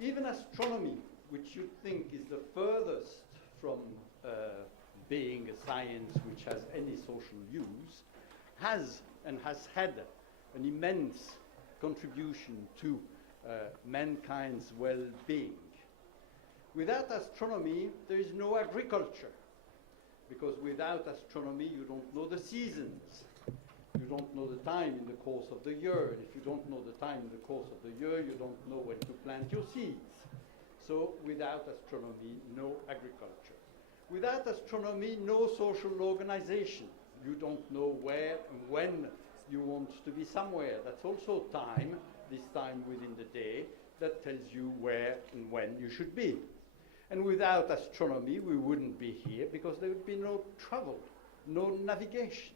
Even astronomy, which you think is the furthest from being a science which has any social use, has and has had an immense contribution to mankind's well-being. Without astronomy, there is no agriculture, because without astronomy, you don't know the seasons. You don't know the time in the course of the year. And if you don't know the time in the course of the year, you don't know when to plant your seeds. So without astronomy, no agriculture. Without astronomy, no social organization. You don't know where and when you want to be somewhere. That's also time, this time within the day, that tells you where and when you should be. And without astronomy, we wouldn't be here because there would be no travel, no navigation.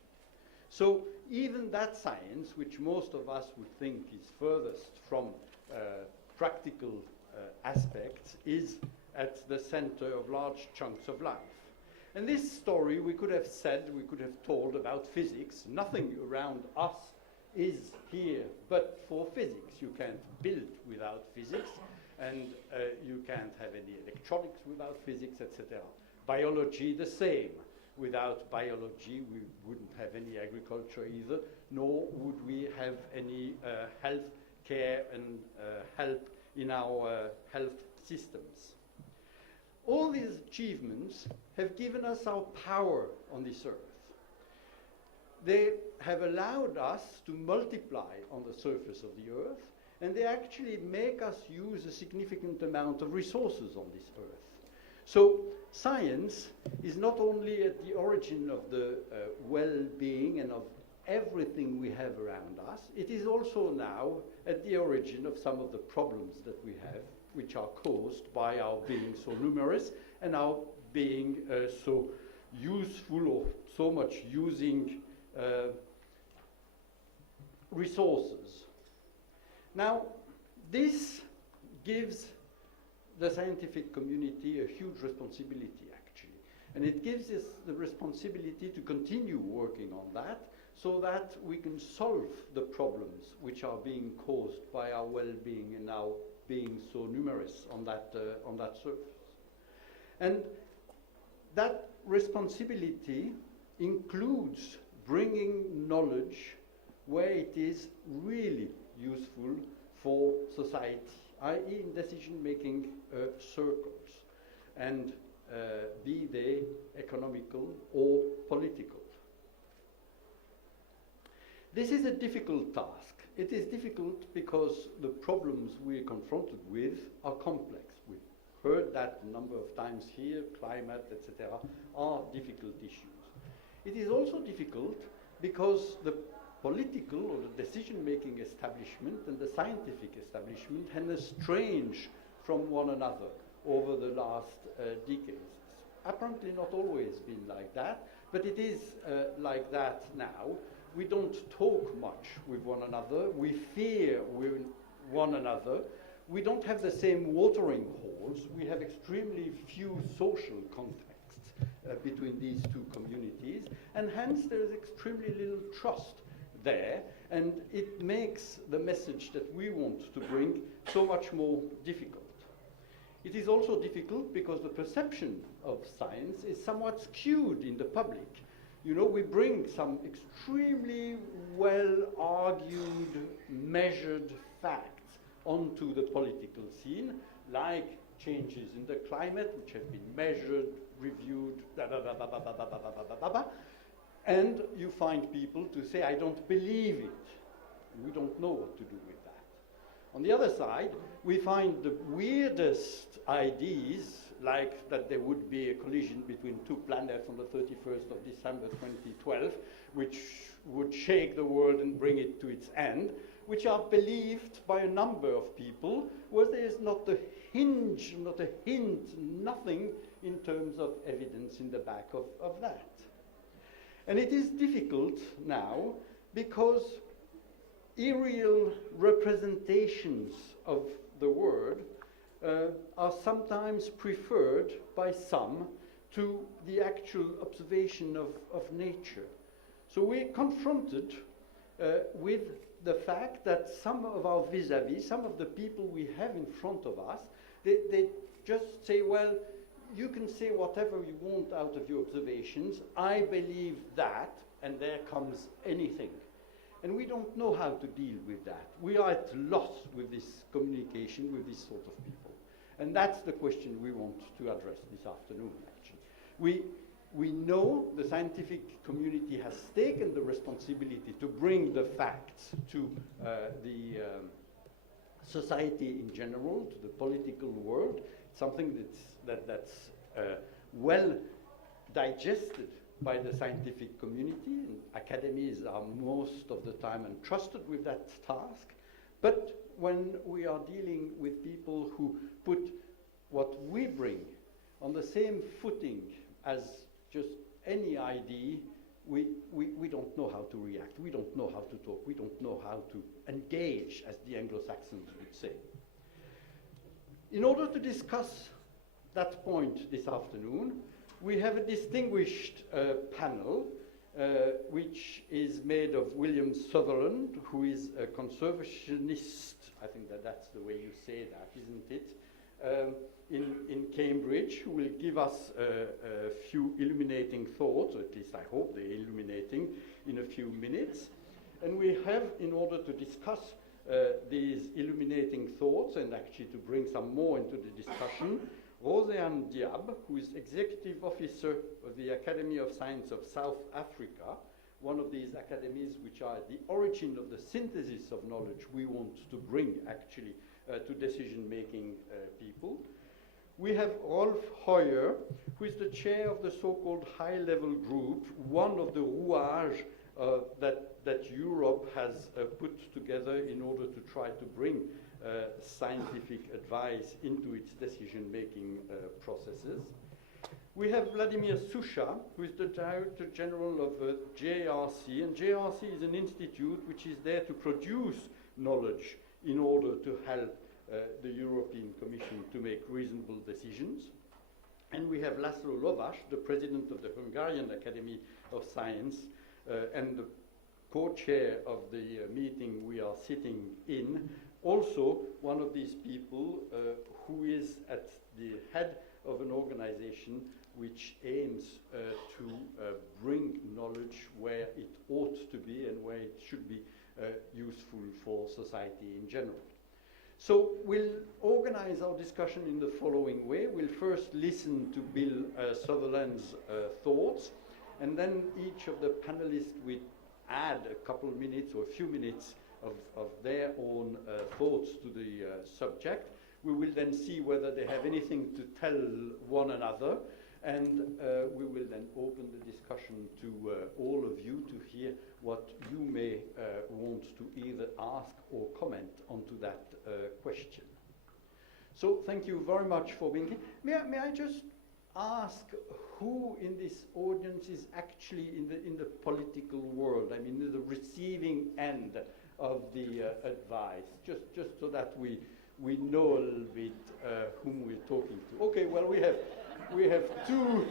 So even that science, which most of us would think is furthest from practical aspects, is at the center of large chunks of life. And this story we could have said, we could have told about physics. Nothing around us is here but for physics. You can't build without physics, and you can't have any electronics without physics, etc. Biology, the same. Without biology, we wouldn't have any agriculture either, nor would we have any health care and help in our health systems. All these achievements have given us our power on this earth. They have allowed us to multiply on the surface of the earth, and they actually make us use a significant amount of resources on this earth. So science is not only at the origin of the well-being and of everything we have around us, it is also now at the origin of some of the problems that we have, which are caused by our being so numerous and our being so useful, or so much using resources. Now, this gives the scientific community a huge responsibility, actually. And it gives us the responsibility to continue working on that so that we can solve the problems which are being caused by our well-being and our being so numerous on that surface. And that responsibility includes bringing knowledge where it is really useful for society, i.e. in decision-making circles, and be they economical or political. This is a difficult task. It is difficult because the problems we're confronted with are complex. We've heard that a number of times here, climate, etc., are difficult issues. It is also difficult because the political or the decision-making establishment and the scientific establishment have estranged from one another over the last decades. It's apparently not always been like that, but it is like that now. We don't talk much with one another. We fear one another. We don't have the same watering holes. We have extremely few social contacts between these two communities, and hence there is extremely little trust there, and it makes the message that we want to bring so much more difficult. It is also difficult because the perception of science is somewhat skewed in the public. You know, we bring some extremely well-argued, measured facts onto the political scene, like changes in the climate, which have been measured, reviewed, blah, blah, blah, blah, blah, blah, blah, blah, blah, blah, blah, blah. And you find people to say, I don't believe it. We don't know what to do with that. On the other side, we find the weirdest ideas, like that there would be a collision between two planets on the 31st of December 2012, which would shake the world and bring it to its end, which are believed by a number of people, where there is not a hinge, not a hint, nothing in terms of evidence in the back of that. And it is difficult now because aerial representations of the world are sometimes preferred by some to the actual observation of nature. So we're confronted with the fact that some of our vis-a-vis, some of the people we have in front of us, They just say, well, you can say whatever you want out of your observations. I believe that, and there comes anything. And we don't know how to deal with that. We are at loss with this communication with this sort of people. And that's the question we want to address this afternoon, actually. We know the scientific community has taken the responsibility to bring the facts to the society in general, to the political world, something that's well digested by the scientific community, and academies are most of the time entrusted with that task. But when we are dealing with people who put what we bring on the same footing as just any idea, we don't know how to react. We don't know how to talk. We don't know how to engage, as the Anglo-Saxons would say. In order to discuss that point this afternoon, we have a distinguished panel, which is made of William Sutherland, who is a conservationist. I think that's the way you say that, isn't it? In Cambridge, who will give us a few illuminating thoughts, or at least I hope they're illuminating, in a few minutes. And we have, in order to discuss these illuminating thoughts and actually to bring some more into the discussion, Roseanne Diab, who is Executive Officer of the Academy of Science of South Africa, one of these academies which are at the origin of the synthesis of knowledge we want to bring actually to decision-making people. We have Rolf Hoyer, who is the chair of the so-called high-level group, one of the rouages that Europe has put together in order to try to bring scientific advice into its decision-making processes. We have Vladimir Susha, who is the Director General of JRC, and JRC is an institute which is there to produce knowledge in order to help the European Commission to make reasonable decisions. And we have Laszlo Lovász, the President of the Hungarian Academy of Science, and the co-chair of the meeting we are sitting in, also one of these people who is at the head of an organization which aims to bring knowledge where it ought to be and where it should be useful for society in general. So we'll organize our discussion in the following way. We'll first listen to Bill Sutherland's thoughts, and then each of the panelists will add a couple of minutes or a few minutes of their own thoughts to the subject. We will then see whether they have anything to tell one another, and we will then open the discussion to all of you to hear what you may want to either ask or comment onto that question. So thank you very much for being here. May I just ask who in this audience is actually in the political world? I mean, the receiving end of the advice, just so that we know a little bit whom we're talking to. Okay, well we have two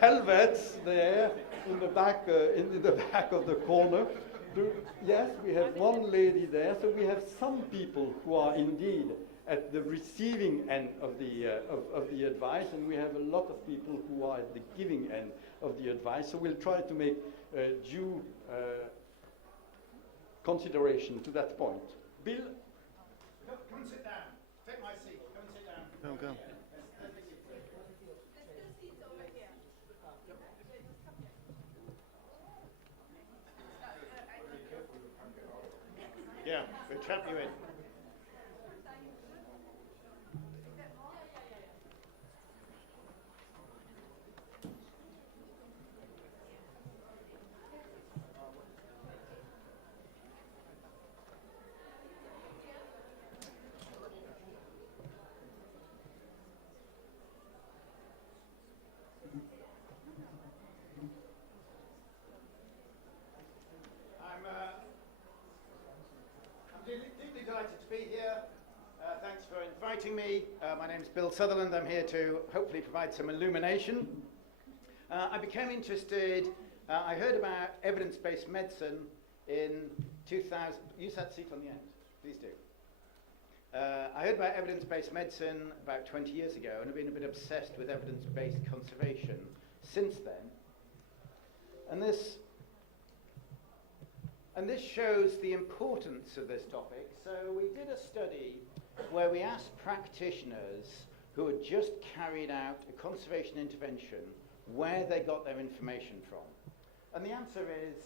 Helvets there in the back of the corner. Yes, we have one lady there. So we have some people who are indeed at the receiving end of the advice, and we have a lot of people who are at the giving end of the advice. So we'll try to make due consideration to that point. Bill? Come and sit down. Take my seat. Come and sit down. Go. Yeah, we'll trap you in. Delighted to be here. Thanks for inviting me. My name is Bill Sutherland. I'm here to hopefully provide some illumination. I became interested, I heard about evidence-based medicine in 2000. Use that seat on the end, please do. I heard about evidence-based medicine about 20 years ago, and I've been a bit obsessed with evidence-based conservation since then. And this shows the importance of this topic. So we did a study where we asked practitioners who had just carried out a conservation intervention where they got their information from. And the answer is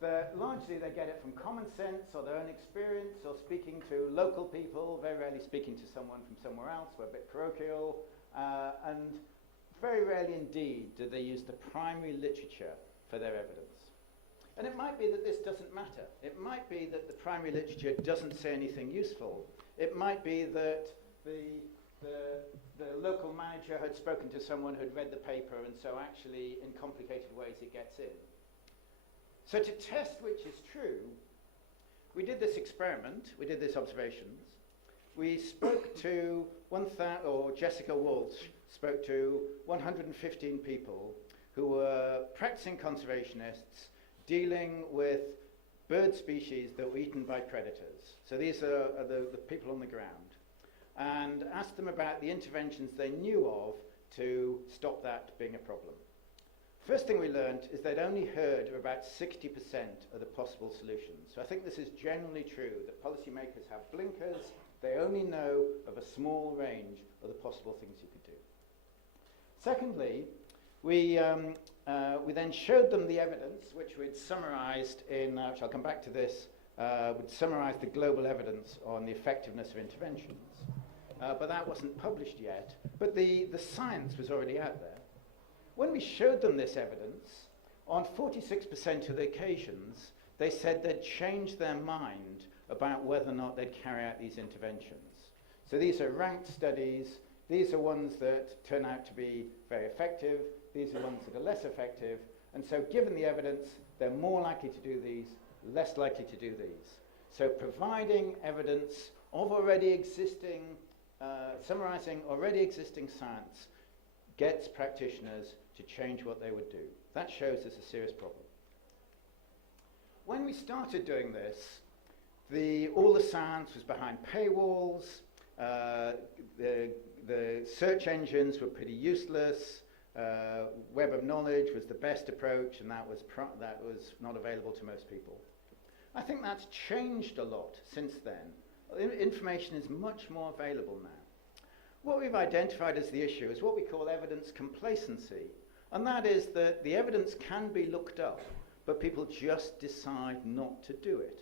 that largely they get it from common sense or their own experience or speaking to local people, very rarely speaking to someone from somewhere else, we're a bit parochial, and very rarely indeed do they use the primary literature for their evidence. And it might be that this doesn't matter. It might be that the primary literature doesn't say anything useful. It might be that the local manager had spoken to someone who'd read the paper, and so actually in complicated ways it gets in. So to test which is true, we did this experiment, we did these observations. We spoke to Jessica Walsh spoke to 115 people who were practicing conservationists dealing with bird species that were eaten by predators. So these are the people on the ground. And asked them about the interventions they knew of to stop that being a problem. First thing we learned is they'd only heard of about 60% of the possible solutions. So I think this is generally true, that policymakers have blinkers, they only know of a small range of the possible things you could do. Secondly, we then showed them the evidence, which we'd summarized in, which I'll come back to this, would summarize the global evidence on the effectiveness of interventions. But that wasn't published yet, but the science was already out there. When we showed them this evidence, on 46% of the occasions, they said they'd changed their mind about whether or not they'd carry out these interventions. So these are ranked studies. These are ones that turn out to be very effective. These are ones that are less effective. And so given the evidence, they're more likely to do these, less likely to do these. So providing evidence of already existing, summarizing already existing science gets practitioners to change what they would do. That shows us a serious problem. When we started doing this, all the science was behind paywalls, the search engines were pretty useless, web of knowledge was the best approach, and that was not available to most people. I think that's changed a lot since then. Information is much more available now. What we've identified as the issue is what we call evidence complacency, and that is that the evidence can be looked up, but people just decide not to do it.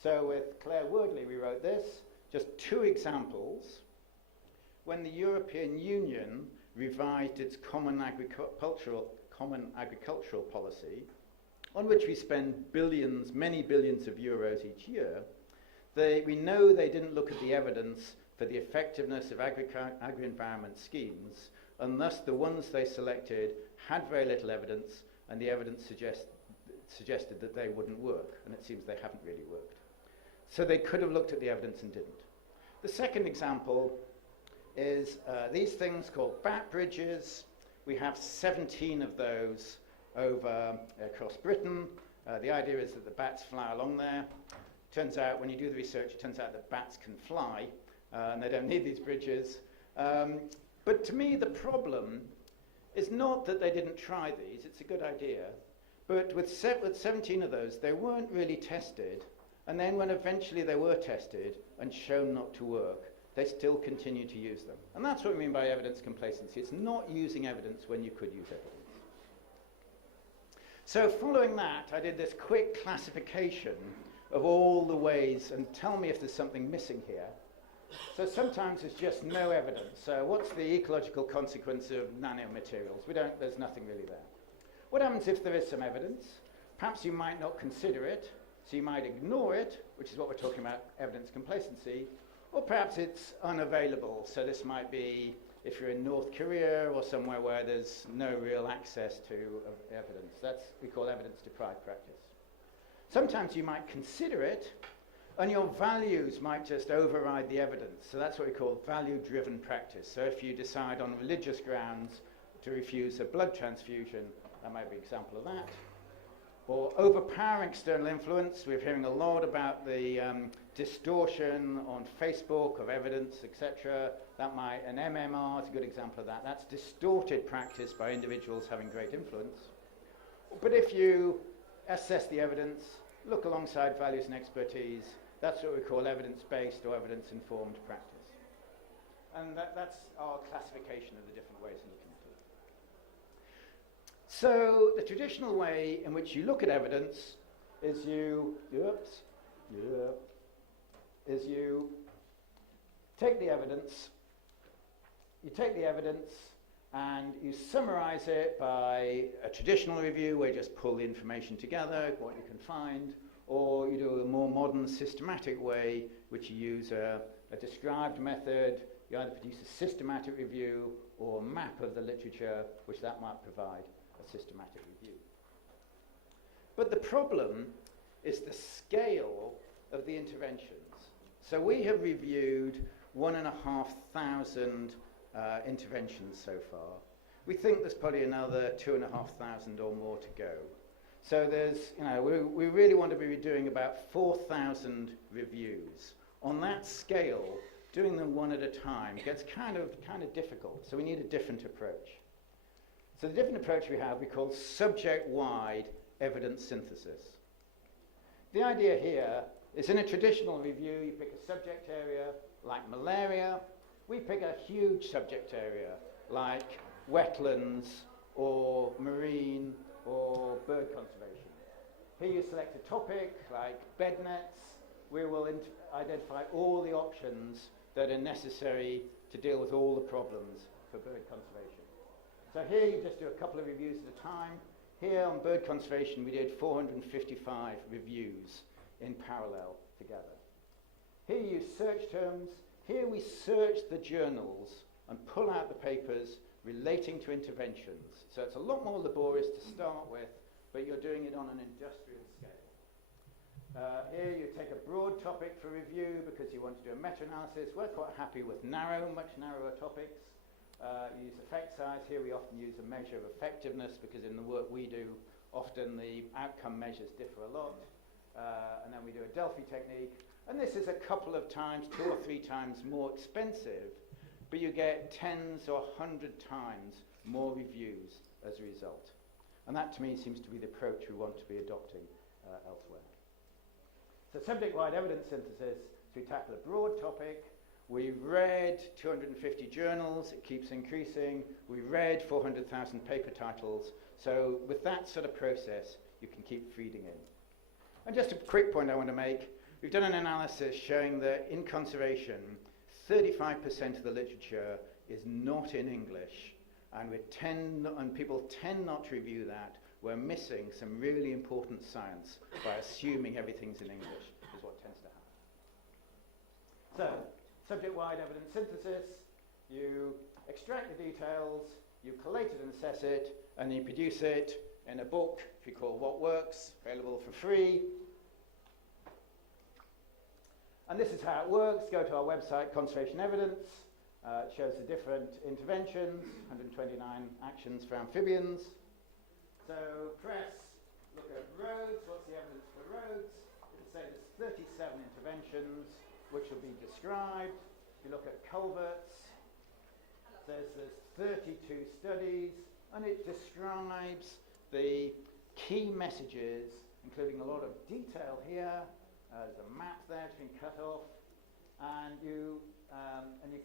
So with Claire Wordley, we wrote this, just two examples. When the European Union revised its common agricultural policy, on which we spend billions, many billions of euros each year, we know they didn't look at the evidence for the effectiveness of agri-environment schemes, and thus the ones they selected had very little evidence, and the evidence suggested that they wouldn't work, and it seems they haven't really worked. So they could have looked at the evidence and didn't. The second example is these things called bat bridges. We have 17 of those across Britain. The idea is that the bats fly along there. Turns out, when you do the research, it turns out that bats can fly, and they don't need these bridges. But to me, the problem is not that they didn't try these. It's a good idea. But with 17 of those, they weren't really tested. And then when eventually they were tested and shown not to work, they still continue to use them. And that's what we mean by evidence complacency. It's not using evidence when you could use evidence. So following that, I did this quick classification of all the ways, and tell me if there's something missing here. So sometimes there's just no evidence. So what's the ecological consequence of nanomaterials? There's nothing really there. What happens if there is some evidence? Perhaps you might not consider it, so you might ignore it, which is what we're talking about, evidence complacency, or perhaps it's unavailable. So this might be if you're in North Korea or somewhere where there's no real access to evidence. That's what we call evidence-deprived practice. Sometimes you might consider it, and your values might just override the evidence. So that's what we call value-driven practice. So if you decide on religious grounds to refuse a blood transfusion, that might be an example of that. or overpowering external influence. We're hearing a lot about the distortion on Facebook of evidence, etc. An MMR is a good example of that. That's distorted practice by individuals having great influence. But if you assess the evidence, look alongside values and expertise, that's what we call evidence-based or evidence-informed practice. And that's our classification of the different ways of looking at it. So the traditional way in which you look at evidence is you take the evidence, and you summarize it by a traditional review where you just pull the information together, what you can find, or you do a more modern systematic way, which you use a described method. You either produce a systematic review or a map of the literature, which that might provide a systematic review. But the problem is the scale of the interventions. So we have reviewed 1,500 interventions so far. We think there's probably another 2,500 or more to go. So we really want to be doing about 4,000 reviews. On that scale, doing them one at a time gets kind of difficult. So we need a different approach. So the different approach we have, we call subject-wide evidence synthesis. The idea here is in a traditional review, you pick a subject area like malaria. We pick a huge subject area like wetlands or marine or bird conservation. Here you select a topic like bed nets. We will identify all the options that are necessary to deal with all the problems for bird conservation. So here you just do a couple of reviews at a time. Here on bird conservation we did 455 reviews in parallel together. Here you use search terms. Here we search the journals and pull out the papers relating to interventions. So it's a lot more laborious to start with, but you're doing it on an industrial scale. Here you take a broad topic for review because you want to do a meta-analysis. We're quite happy with much narrower topics. You use effect size. Here we often use a measure of effectiveness because in the work we do, often the outcome measures differ a lot. And then we do a Delphi technique. And this is a couple of times, 2 or 3 times more expensive, but you get tens or 100 times more reviews as a result. And that to me seems to be the approach we want to be adopting elsewhere. So subject-wide evidence synthesis, so we tackle a broad topic. We've read 250 journals, it keeps increasing. We've read 400,000 paper titles. So with that sort of process, you can keep feeding in. And just a quick point I want to make. We've done an analysis showing that in conservation, 35% of the literature is not in English, and people tend not to review that. We're missing some really important science by assuming everything's in English, is what tends to happen. So, subject-wide evidence synthesis, you extract the details, you collate it and assess it, and you produce it in a book, which we call What Works, available for free. And this is how it works. Go to our website, Conservation Evidence. It shows the different interventions, 129 actions for amphibians. So press, look at roads. What's the evidence for roads? It'll say there's 37 interventions, which will be described. You look at culverts. There's 32 studies, and it describes the key messages, including a lot of detail here. There's a map there, it's been cut off, and you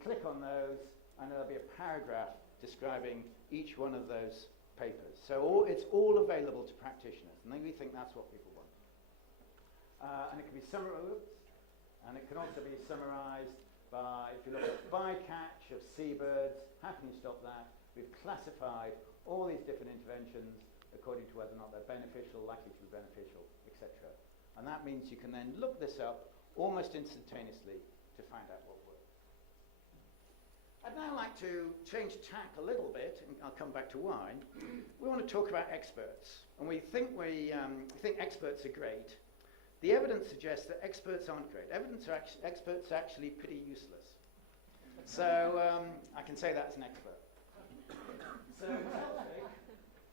click on those, and there'll be a paragraph describing each one of those papers. So it's all available to practitioners, and we think that's what people want. And it can be summarized, and it can also be summarized by, if you look at bycatch of seabirds, how can you stop that? We've classified all these different interventions according to whether or not they're beneficial, likely to be beneficial, etc. And that means you can then look this up almost instantaneously to find out what works. I'd now like to change tack a little bit, and I'll come back to why. We want to talk about experts, and we think experts are great. The evidence suggests that experts aren't great. Experts are actually pretty useless. So I can say that as an expert.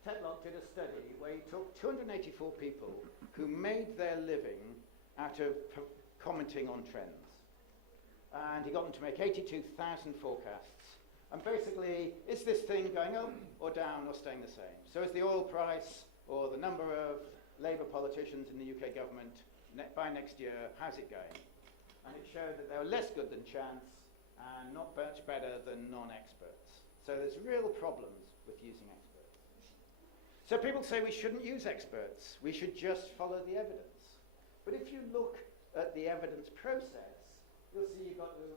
So Tetlock did a study where he took 284 people who made their living out of commenting on trends. And he got them to make 82,000 forecasts. And basically, is this thing going up or down or staying the same? So is the oil price or the number of Labour politicians in the UK government by next year, how's it going? And it showed that they were less good than chance and not much better than non-experts. So there's real problems with using experts. So people say we shouldn't use experts. We should just follow the evidence. But if you look at the evidence process, you'll see you've got to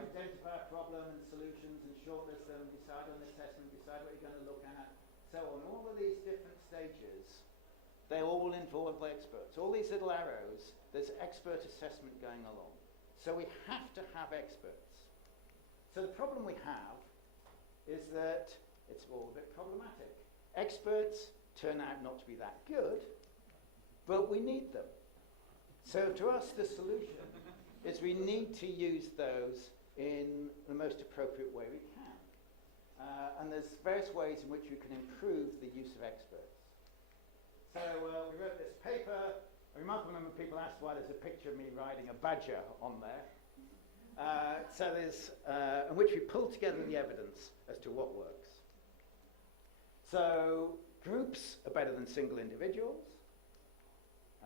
identify a problem and solutions and shortlist them, decide on assessment, decide what you're going to look at. So on all of these different stages, they all involve experts. All these little arrows, there's expert assessment going along. So we have to have experts. So the problem we have is that it's all a bit problematic. Experts turn out not to be that good, but we need them. So to us, the solution is we need to use those in the most appropriate way we can. And there's various ways in which we can improve the use of experts. So we wrote this paper. A remarkable number of people asked why there's a picture of me riding a badger on there. So there's, in which we pulled together the evidence as to what works. So groups are better than single individuals.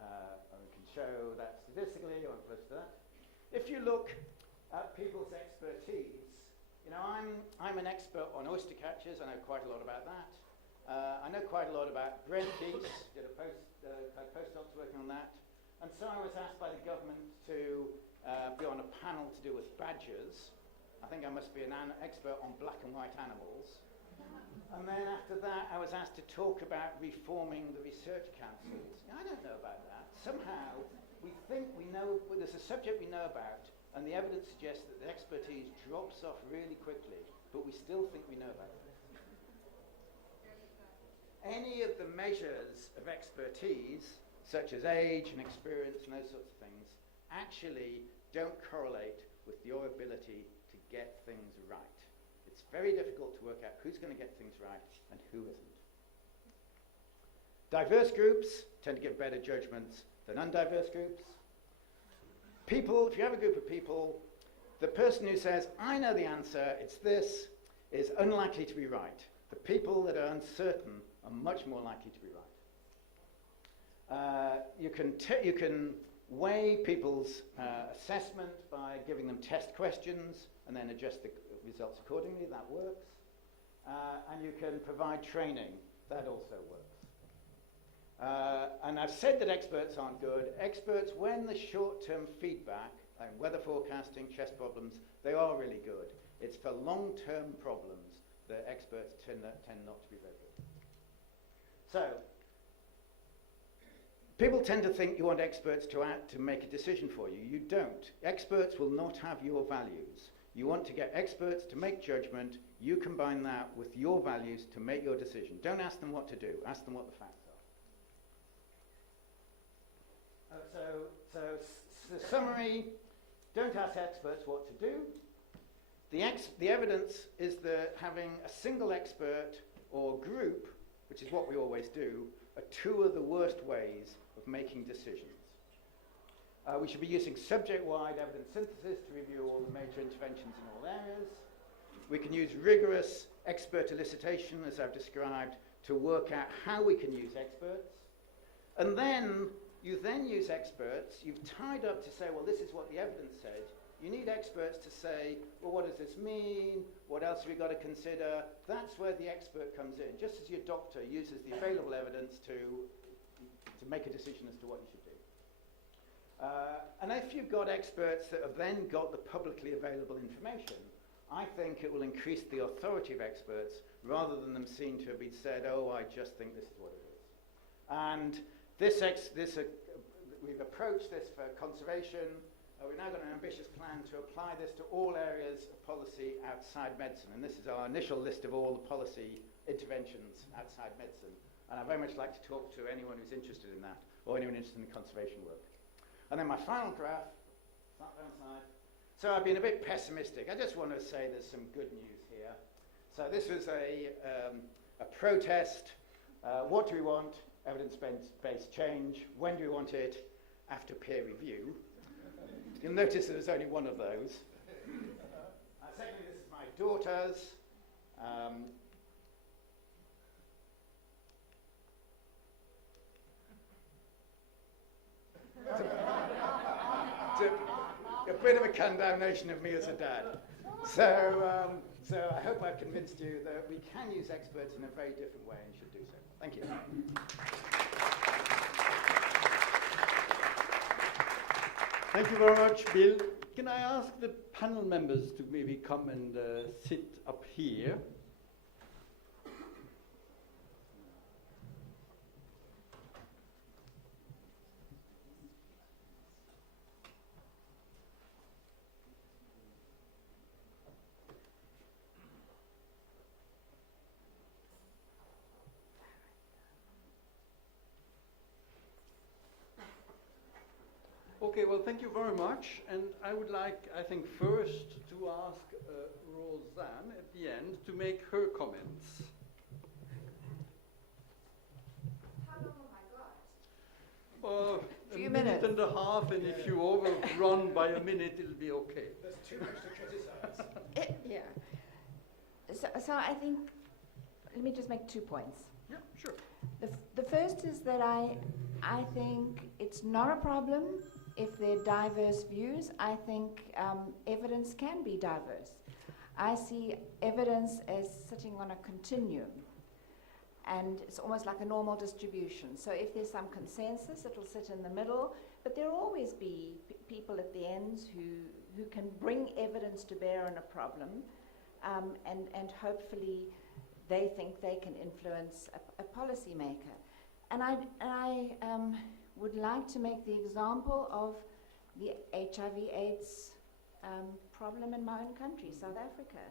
And we can show that statistically, or close to that. If you look at people's expertise, you know, I'm an expert on oyster catchers. I know quite a lot about that. I know quite a lot about bread geese. Did a postdocs working on that. And so I was asked by the government to be on a panel to do with badgers. I think I must be an expert on black and white animals. And then after that, I was asked to talk about reforming the research councils. Now, I don't know about that. Somehow, we think we know, well, there's a subject we know about, and the evidence suggests that the expertise drops off really quickly, but we still think we know about it. Any of the measures of expertise, such as age and experience and those sorts of things, actually don't correlate with your ability to get things right. It's very difficult to work out who's going to get things right and who isn't. Diverse groups tend to give better judgments than undiverse groups. People, if you have a group of people, the person who says, I know the answer, it's this, is unlikely to be right. The people that are uncertain are much more likely to be right. You can weigh people's assessment by giving them test questions and then adjust the results accordingly. That works. And you can provide training. That also works. And I've said that experts aren't good. Experts, when the short-term feedback, like weather forecasting, chess problems, they are really good. It's for long-term problems that experts tend not to be very good. So, people tend to think you want experts to make a decision for you. You don't. Experts will not have your values. You want to get experts to make judgment. You combine that with your values to make your decision. Don't ask them what to do. Ask them what the facts are. So the summary, don't ask experts what to do. The evidence is that having a single expert or group, which is what we always do, are two of the worst ways of making decisions. We should be using subject-wide evidence synthesis to review all the major interventions in all areas. We can use rigorous expert elicitation, as I've described, to work out how we can use experts. And then you use experts. You've tied up to say, well, this is what the evidence said. You need experts to say, well, what does this mean? What else have we got to consider? That's where the expert comes in, just as your doctor uses the available evidence to make a decision as to what you should do. And if you've got experts that have then got the publicly available information, I think it will increase the authority of experts rather than them seem to be said, oh, I just think this is what it is. And we've approached this for conservation. We've now got an ambitious plan to apply this to all areas of policy outside medicine. And this is our initial list of all the policy interventions outside medicine. And I'd very much like to talk to anyone who's interested in that, or anyone interested in conservation work. And then my final graph, so I've been a bit pessimistic. I just want to say there's some good news here. So this was a protest What do we want? Evidence-based change. When do we want it? After peer review. You'll notice that there's only one of those. Secondly, this is my daughter's. A bit of a condemnation of me as a dad. So I hope I've convinced you that we can use experts in a very different way and should do so. Thank you. Thank you very much, Bill. Can I ask the panel members to maybe come and sit up here? Okay, well, thank you very much. And I would like, I think, first to ask Roseanne at the end to make her comments. How long have I got? A Few minute minutes. and a half, and if you overrun by a minute, it'll be okay. There's too much to criticize. Yeah. So I think, let me just make 2 points. Yeah, sure. The first is that I think it's not a problem if there are diverse views. I think evidence can be diverse. I see evidence as sitting on a continuum, and it's almost like a normal distribution. So if there's some consensus, it'll sit in the middle, but there'll always be people at the ends who can bring evidence to bear on a problem, and hopefully they think they can influence a policymaker. And I would like to make the example of the HIV/AIDS problem in my own country, South Africa.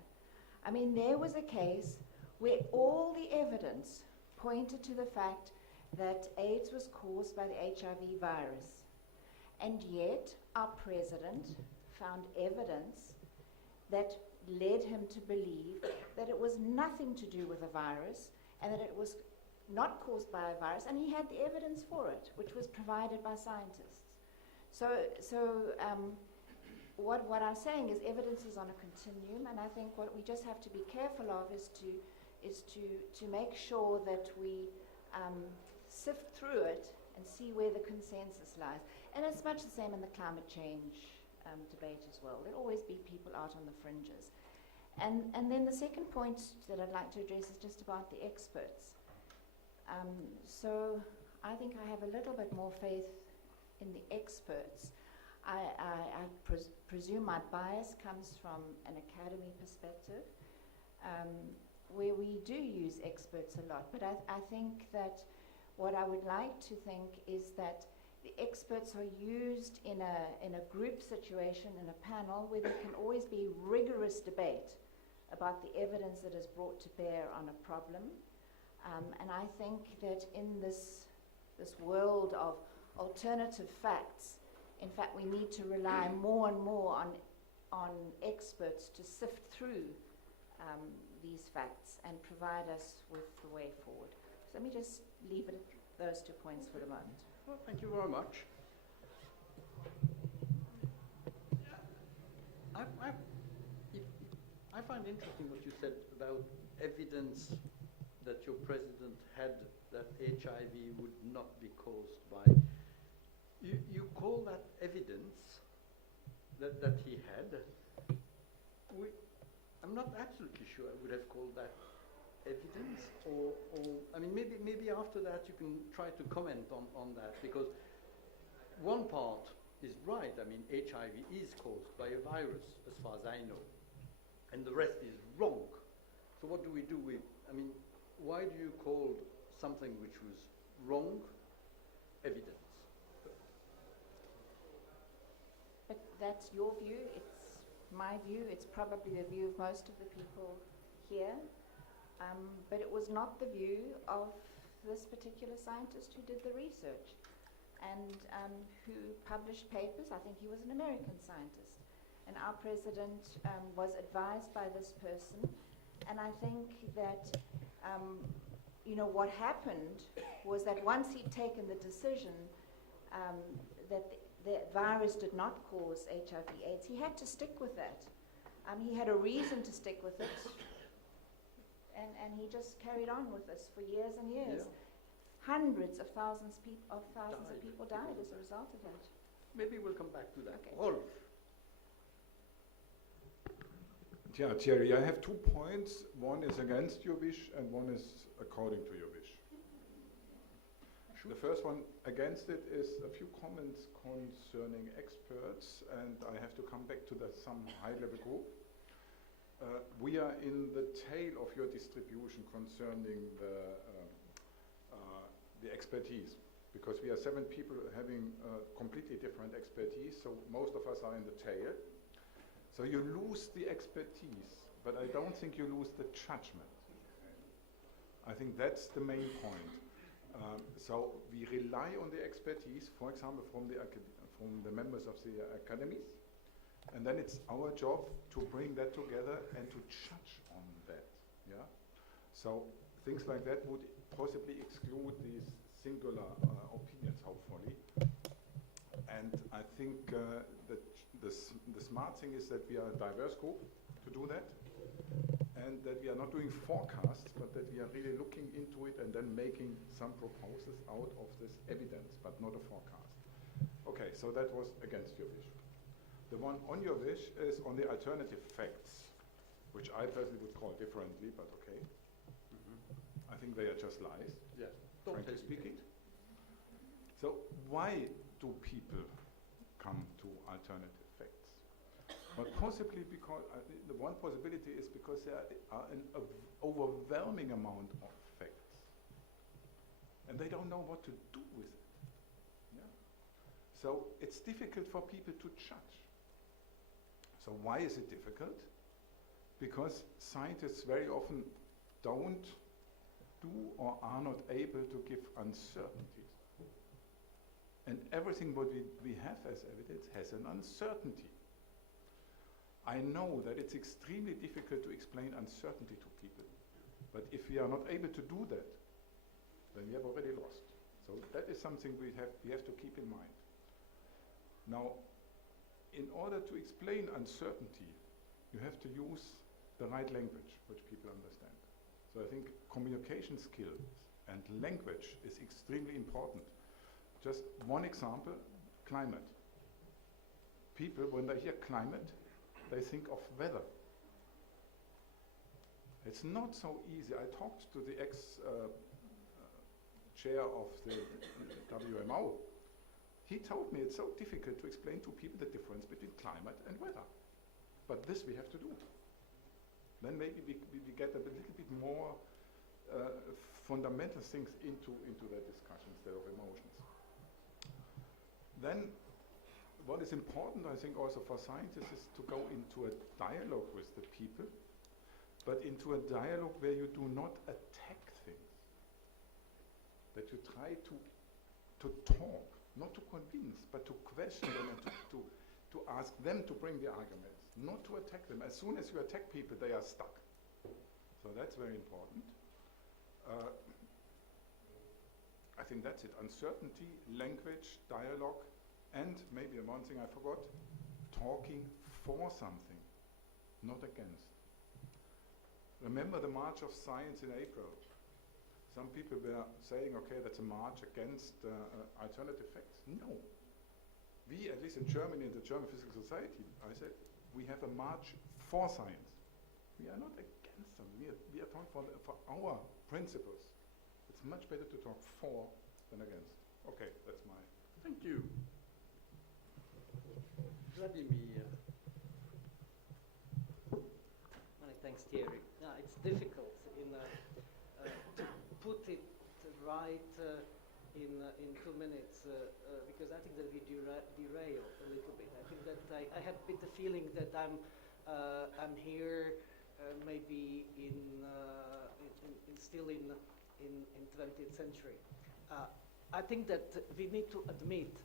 I mean, there was a case where all the evidence pointed to the fact that AIDS was caused by the HIV virus. And yet, our president found evidence that led him to believe that it was nothing to do with a virus and that it was not caused by a virus, and he had the evidence for it, which was provided by scientists. So what I'm saying is evidence is on a continuum, and I think what we just have to be careful of is to make sure that we sift through it and see where the consensus lies. And it's much the same in the climate change debate as well. There'll always be people out on the fringes. And then the second point that I'd like to address is just about the experts. So I think I have a little bit more faith in the experts. I presume my bias comes from an academy perspective, where we do use experts a lot. But I think that what I would like to think is that the experts are used in a group situation, in a panel, where there can always be rigorous debate about the evidence that is brought to bear on a problem. And I think that in this world of alternative facts, in fact, we need to rely more and more on experts to sift through these facts and provide us with the way forward. So let me just leave it at those 2 points for the moment. Well, thank you very much. I find interesting what you said about evidence that your president had that HIV would not be caused by. You call that evidence that he had? I'm not absolutely sure I would have called that evidence, or I mean, maybe after that you can try to comment on that, because one part is right. I mean, HIV is caused by a virus, as far as I know, and the rest is wrong. So what do we do with, I mean, why do you call something which was wrong evidence? But that's your view, it's my view, it's probably the view of most of the people here. But it was not the view of this particular scientist who did the research and who published papers. I think he was an American scientist. And our president was advised by this person. And I think that what happened was that once he'd taken the decision that the virus did not cause HIV/AIDS, he had to stick with that. He had a reason to stick with it, and he just carried on with this for years and years. Yeah. Hundreds of thousands of people died as a result of that. Maybe we'll come back to that. Okay. Rolf. Yeah, Thierry, I have 2 points. One is against your wish and one is according to your wish. The first one against it is a few comments concerning experts, and I have to come back to some high-level group. We are in the tail of your distribution concerning the expertise, because we are 7 people having completely different expertise, so most of us are in the tail. So you lose the expertise, but I don't think you lose the judgment. I think that's the main point. So we rely on the expertise, for example, from the members of the academies, and then it's our job to bring that together and to judge on that. Yeah. So things like that would possibly exclude these singular opinions, hopefully. And I think that the smart thing is that we are a diverse group to do that, and that we are not doing forecasts, but that we are really looking into it and then making some proposals out of this evidence, but not a forecast. Okay, so that was against your wish. The one on your wish is on the alternative facts, which I personally would call differently, but okay. I think they are just lies, Yes. frankly speaking. So why do people come to alternative facts? But possibly because, the one possibility is because there are an overwhelming amount of facts. And they don't know what to do with it. Yeah? So it's difficult for people to judge. So why is it difficult? Because scientists very often don't do or are not able to give uncertainties. And everything what we have as evidence has an uncertainty. I know that it's extremely difficult to explain uncertainty to people. But if we are not able to do that, then we have already lost. So that is something we have to keep in mind. Now, in order to explain uncertainty, you have to use the right language, which people understand. So I think communication skills and language is extremely important. Just one example, climate. People, when they hear climate, they think of weather. It's not so easy. I talked to the ex-chair of the WMO. He told me it's so difficult to explain to people the difference between climate and weather. But this we have to do. Then maybe we get a little bit more fundamental things into that discussion instead of emotions. Then what is important, I think, also for scientists is to go into a dialogue with the people, but into a dialogue where you do not attack things. That you try to talk, not to convince, but to question them and to ask them to bring the arguments, not to attack them. As soon as you attack people, they are stuck. So that's very important. I think that's it. Uncertainty, language, dialogue, and maybe one thing I forgot, talking for something, not against. Remember the March of Science in April. Some people were saying, okay, that's a march against alternative facts. No. We, at least in Germany, in the German Physical Society, I said, we have a march for science. We are not against them. We are talking for our principles. It's much better to talk for than against. Okay, that's my... Thank you. Vladimir. Many thanks, Thierry. Yeah, it's difficult to put it right in 2 minutes because I think that we derail a little bit. I think that I have a bit the feeling that I'm here maybe still in 20th century. I think that we need to admit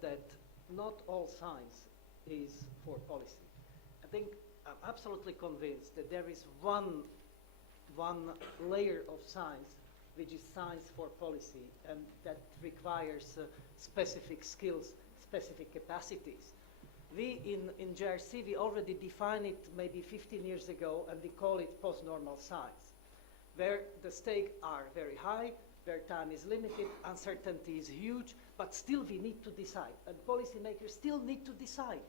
that not all science is for policy. I think I'm absolutely convinced that there is one layer of science which is science for policy, and that requires specific skills, specific capacities. We in JRC, we already defined it maybe 15 years ago, and we call it post-normal science, where the stakes are very high, where time is limited, uncertainty is huge, but still we need to decide, and policymakers still need to decide.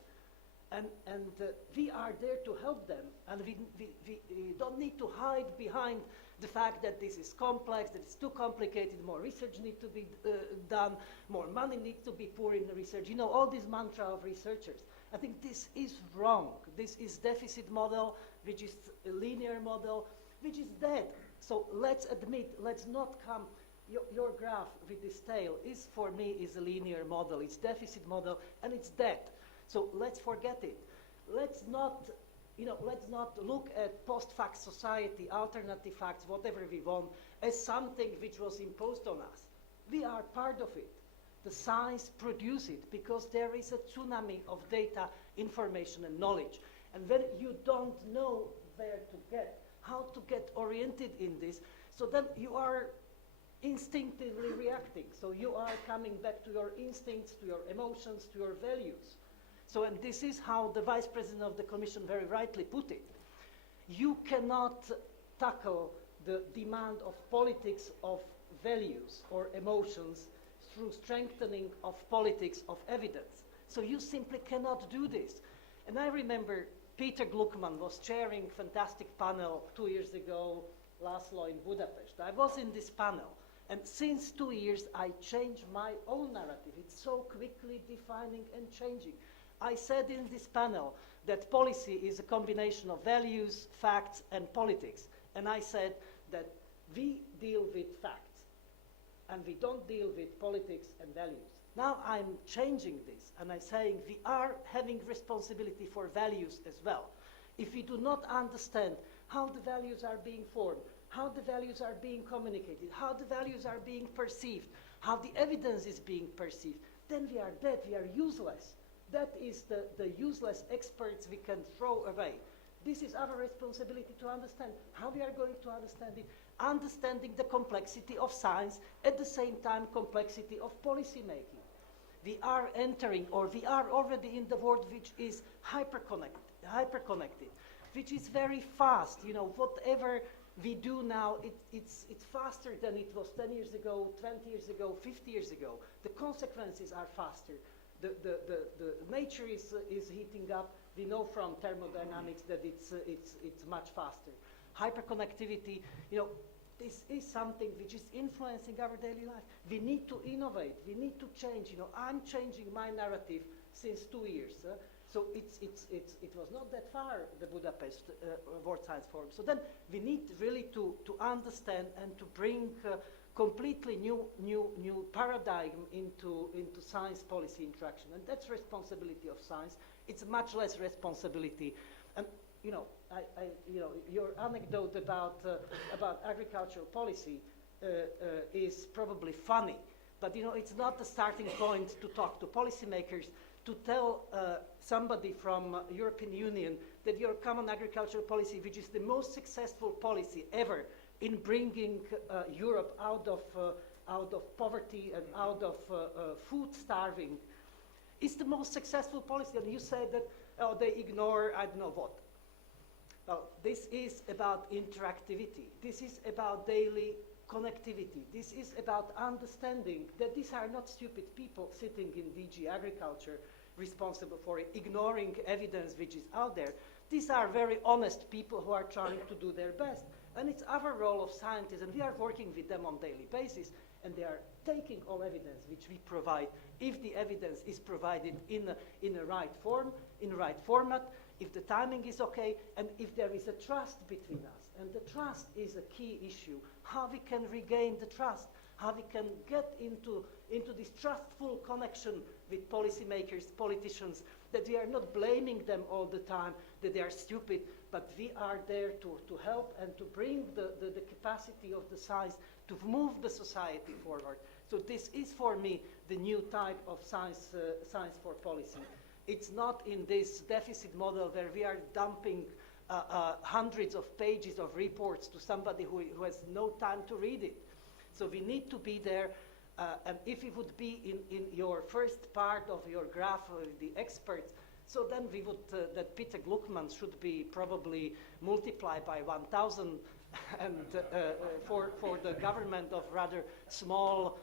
And we are there to help them, and we don't need to hide behind the fact that this is complex, that it's too complicated, more research needs to be done, more money needs to be poured in the research. You know, all this mantra of researchers. I think this is wrong. This is deficit model, which is a linear model, which is dead. So let's admit, let's not come, your graph with this tail is, for me, is a linear model. It's deficit model, and it's dead. So let's forget it. Let's not, let's not look at post-fact society, alternative facts, whatever we want, as something which was imposed on us. We are part of it. The science produces it because there is a tsunami of data, information, and knowledge. And when you don't know where to get, how to get oriented in this, so then you are instinctively reacting. So you are coming back to your instincts, to your emotions, to your values. So, and this is how the Vice President of the Commission very rightly put it. You cannot tackle the demand of politics of values or emotions through strengthening of politics of evidence. So you simply cannot do this. And I remember Peter Gluckman was chairing a fantastic panel 2 years ago, Laszlo, in Budapest. I was in this panel. And since 2 years, I changed my own narrative. It's so quickly defining and changing. I said in this panel that policy is a combination of values, facts, and politics. And I said that we deal with facts, and we don't deal with politics and values. Now I'm changing this, and I'm saying we are having responsibility for values as well. If we do not understand how the values are being formed, how the values are being communicated, how the values are being perceived, how the evidence is being perceived, then we are dead, we are useless. That is the useless experts we can throw away. This is our responsibility to understand. How we are going to understand it? Understanding the complexity of science, at the same time complexity of policy making. We are entering, or we are already in the world which is hyper-connected, which is very fast. You know, whatever we do now, it's faster than it was 10 years ago, 20 years ago, 50 years ago. The consequences are faster. The nature is heating up. We know from thermodynamics that it's much faster. Hyperconnectivity, you know, this is something which is influencing our daily life. We need to innovate. We need to change. You know, I'm changing my narrative since 2 years. So it was not that far, the Budapest World Science Forum. So then we need really to understand and to bring completely new paradigm into science policy interaction, and that's responsibility of science. It's much less responsibility, and you know, your anecdote about agricultural policy is probably funny, but you know, it's not the starting point to talk to policymakers, to tell somebody from European Union that your common agricultural policy, which is the most successful policy ever in bringing Europe out of poverty and out of food starving, is the most successful policy. And you say that they ignore I don't know what. Well, this is about interactivity. This is about daily connectivity. This is about understanding that these are not stupid people sitting in DG Agriculture responsible for it, ignoring evidence which is out there. These are very honest people who are trying to do their best. And it's our role of scientists, and we are working with them on a daily basis, and they are taking all evidence which we provide, if the evidence is provided in a right form, in the right format, if the timing is okay, and if there is a trust between us. And the trust is a key issue. How we can regain the trust, how we can get into this trustful connection with policymakers, politicians, that we are not blaming them all the time, that they are stupid, but we are there to help and to bring the capacity of the science to move the society forward. So this is, for me, the new type of science for policy. It's not in this deficit model where we are dumping hundreds of pages of reports to somebody who has no time to read it. So we need to be there. And if it would be in your first part of your graph, the experts, so then we would, that Peter Gluckman should be probably multiplied by 1,000 and for the government of rather small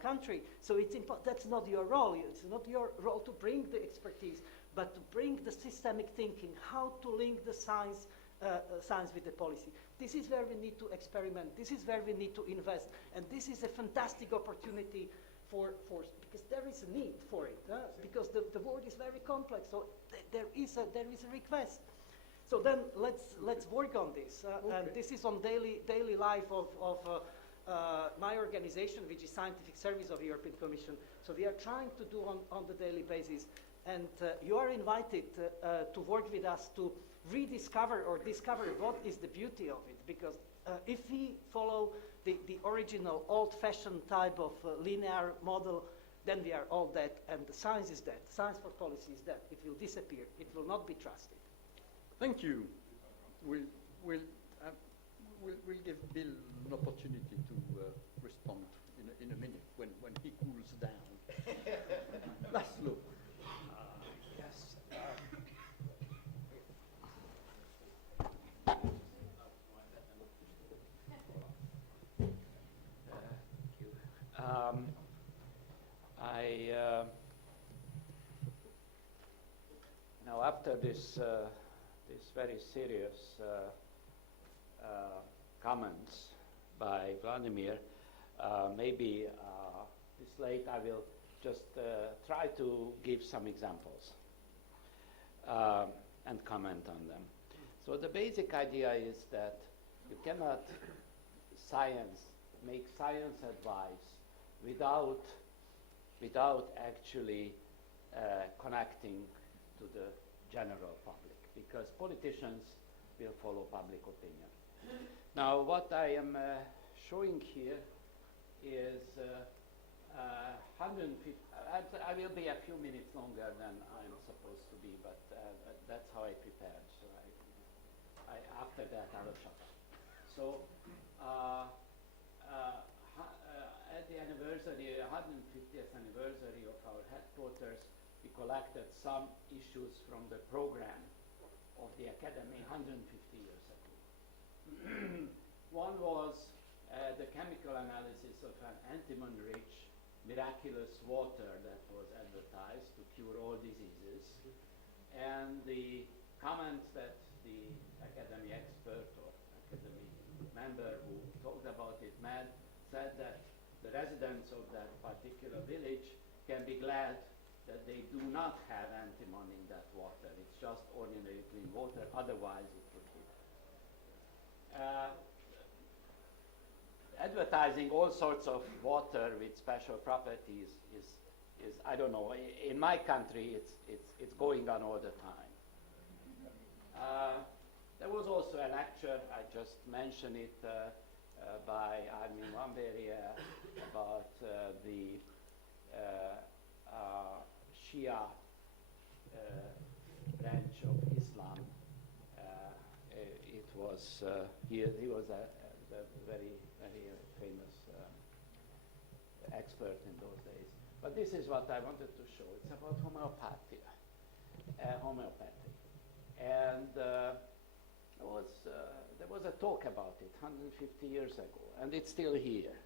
country. So that's not your role. It's not your role to bring the expertise, but to bring the systemic thinking, how to link the science with the policy. This is where we need to experiment. This is where we need to invest. And this is a fantastic opportunity because there is a need for it, because the world is very complex. So there is a request. So then let's work on this. Okay. And this is on daily life of my organization, which is Scientific Service of the European Commission. So we are trying to do on the daily basis. And you are invited to work with us to rediscover or discover what is the beauty of it. Because if we follow the original old-fashioned type of linear model, then we are all dead, and the science is dead. Science for policy is dead. It will disappear. It will not be trusted. Thank you. We'll give Bill an opportunity to respond in a minute when he cools down. Laszlo. Yes. Now, after this very serious comments by Vladimir, maybe this late I will just try to give some examples and comment on them. So the basic idea is that you cannot make science advice without actually connecting to the general public, because politicians will follow public opinion. Now, what I am showing here is 150. I will be a few minutes longer than I'm supposed to be, but that's how I prepared. So after that I will shut up. So at the anniversary, 150th anniversary of our headquarters, we collected some issues from the program of the Academy 150 years ago. One was the chemical analysis of an antimony-rich miraculous water that was advertised to cure all diseases. And the comments that the Academy expert or Academy member who talked about it said that the residents of that particular village can be glad that they do not have antimony in that water. It's just ordinary clean water, otherwise it would be. Advertising all sorts of water with special properties is I don't know, in my country it's going on all the time. There was also a lecture, I just mentioned it, by Armin Lambert about the Shia branch of Islam. It was he was a very famous expert in those days. But this is what I wanted to show. It's about homeopathy. And there was a talk about it 150 years ago, and it's still here.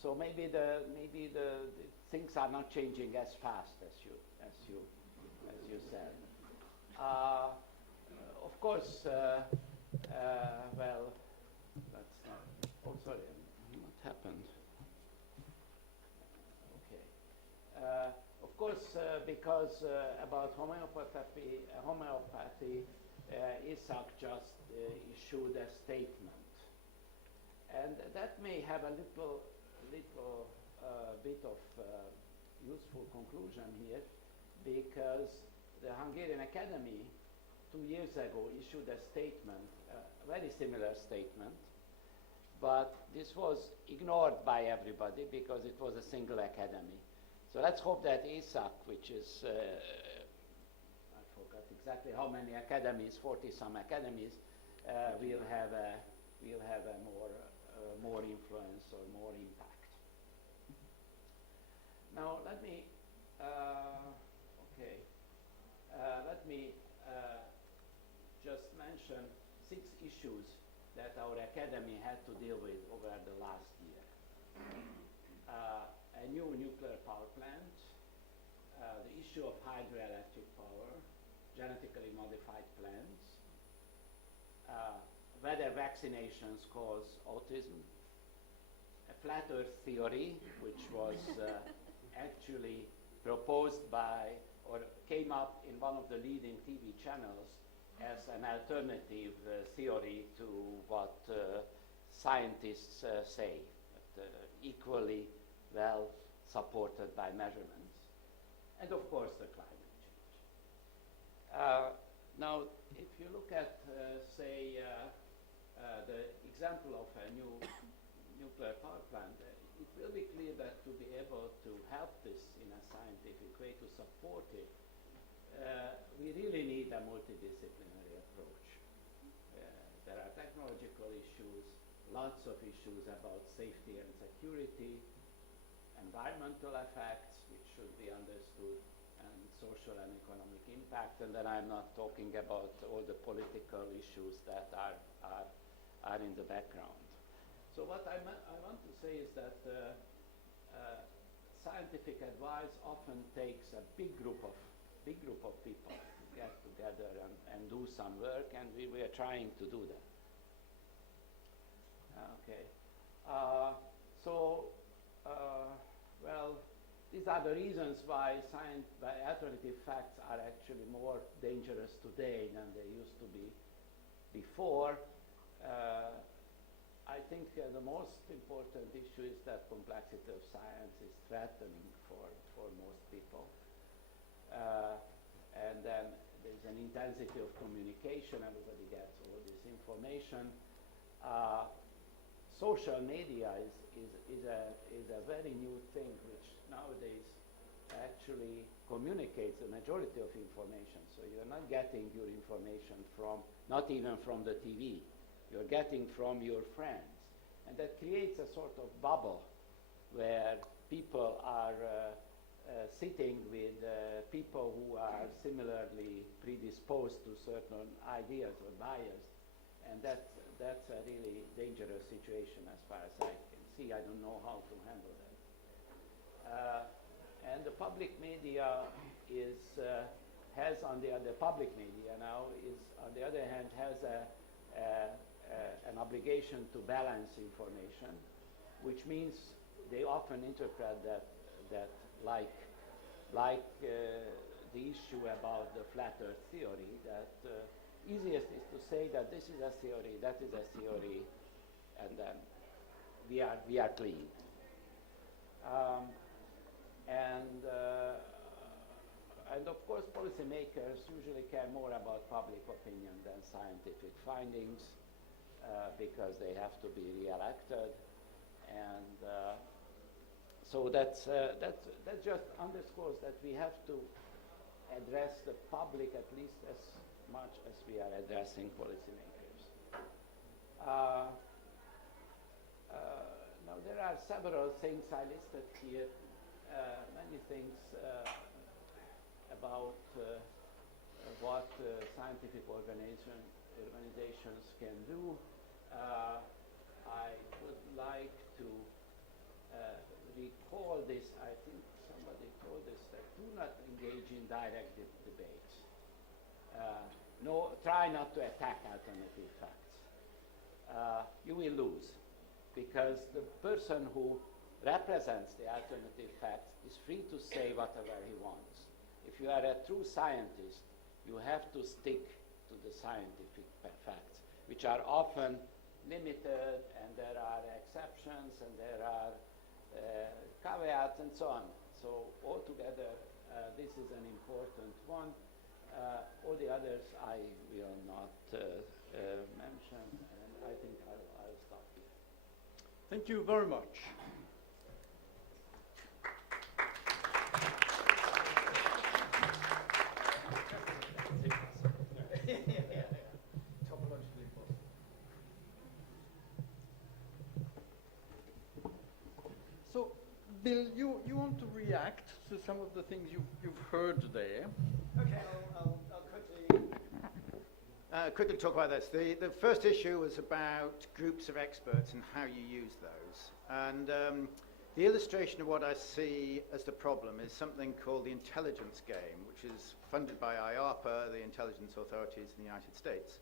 So maybe the things are not changing as fast as you said. Of course, well, that's not. Oh, sorry, what happened? Okay. Of course, because about homeopathy, IIIA just issued a statement, and that may have a little bit of useful conclusion here, because the Hungarian Academy 2 years ago issued a statement, a very similar statement, but this was ignored by everybody because it was a single academy. So let's hope that IIIA, which is I forgot exactly how many academies, 40-some academies, will have a more more influence or more impact. Now let me just mention 6 issues that our academy had to deal with over the last year. A new nuclear power plant, the issue of hydroelectric power, genetically modified plants, whether vaccinations cause autism, a flat earth theory, which was actually proposed by, or came up in one of the leading TV channels as an alternative theory to what scientists say, but equally well supported by measurements, and of course the climate change. Now, if you look at, say, the example of a new nuclear power plant, it will be clear that to be able to help this in a scientific way, to support it, we really need a multidisciplinary approach. There are technological issues, lots of issues about safety and security, environmental effects, which should be understood, and social and economic impact, and then I'm not talking about all the political issues that are in the background. So what I want to say is that scientific advice often takes a big group of people to get together and do some work, and we are trying to do that. Okay. Well, these are the reasons why alternative facts are actually more dangerous today than they used to be before. I think the most important issue is that complexity of science is threatening for most people. And then there's an intensity of communication, everybody gets all this information. Social media is a very new thing which nowadays actually communicates the majority of information. So you're not getting your information not even from the TV. You're getting from your friends. And that creates a sort of bubble where people are sitting with people who are similarly predisposed to certain ideas or bias. And that's a really dangerous situation as far as I can see. I don't know how to handle that. And the public media has on the public media now on the other hand has an obligation to balance information, which means they often interpret that like the issue about the flat earth theory, that easiest is to say that this is a theory, that is a theory, and then we are clean. And of course, policymakers usually care more about public opinion than scientific findings because they have to be re-elected, and so that just underscores that we have to address the public at least as much as we are addressing policymakers. Now there are several things I listed here, many things about what scientific organizations can do. I would like to recall this. I think somebody told us that do not engage in direct debates. Try not to attack alternative facts. You will lose, because the person who represents the alternative facts is free to say whatever he wants. If you are a true scientist, you have to stick to the scientific facts, which are often limited, and there are exceptions, and there are caveats, and so on. So altogether, this is an important one. All the others I will not mention, and I think I'll stop here. Thank you very much. Bill, you want to react to some of the things you've heard there? Okay, I'll quickly talk about this. The first issue was about groups of experts and how you use those. And the illustration of what I see as the problem is something called the intelligence game, which is funded by IIIA, the intelligence authorities in the United States.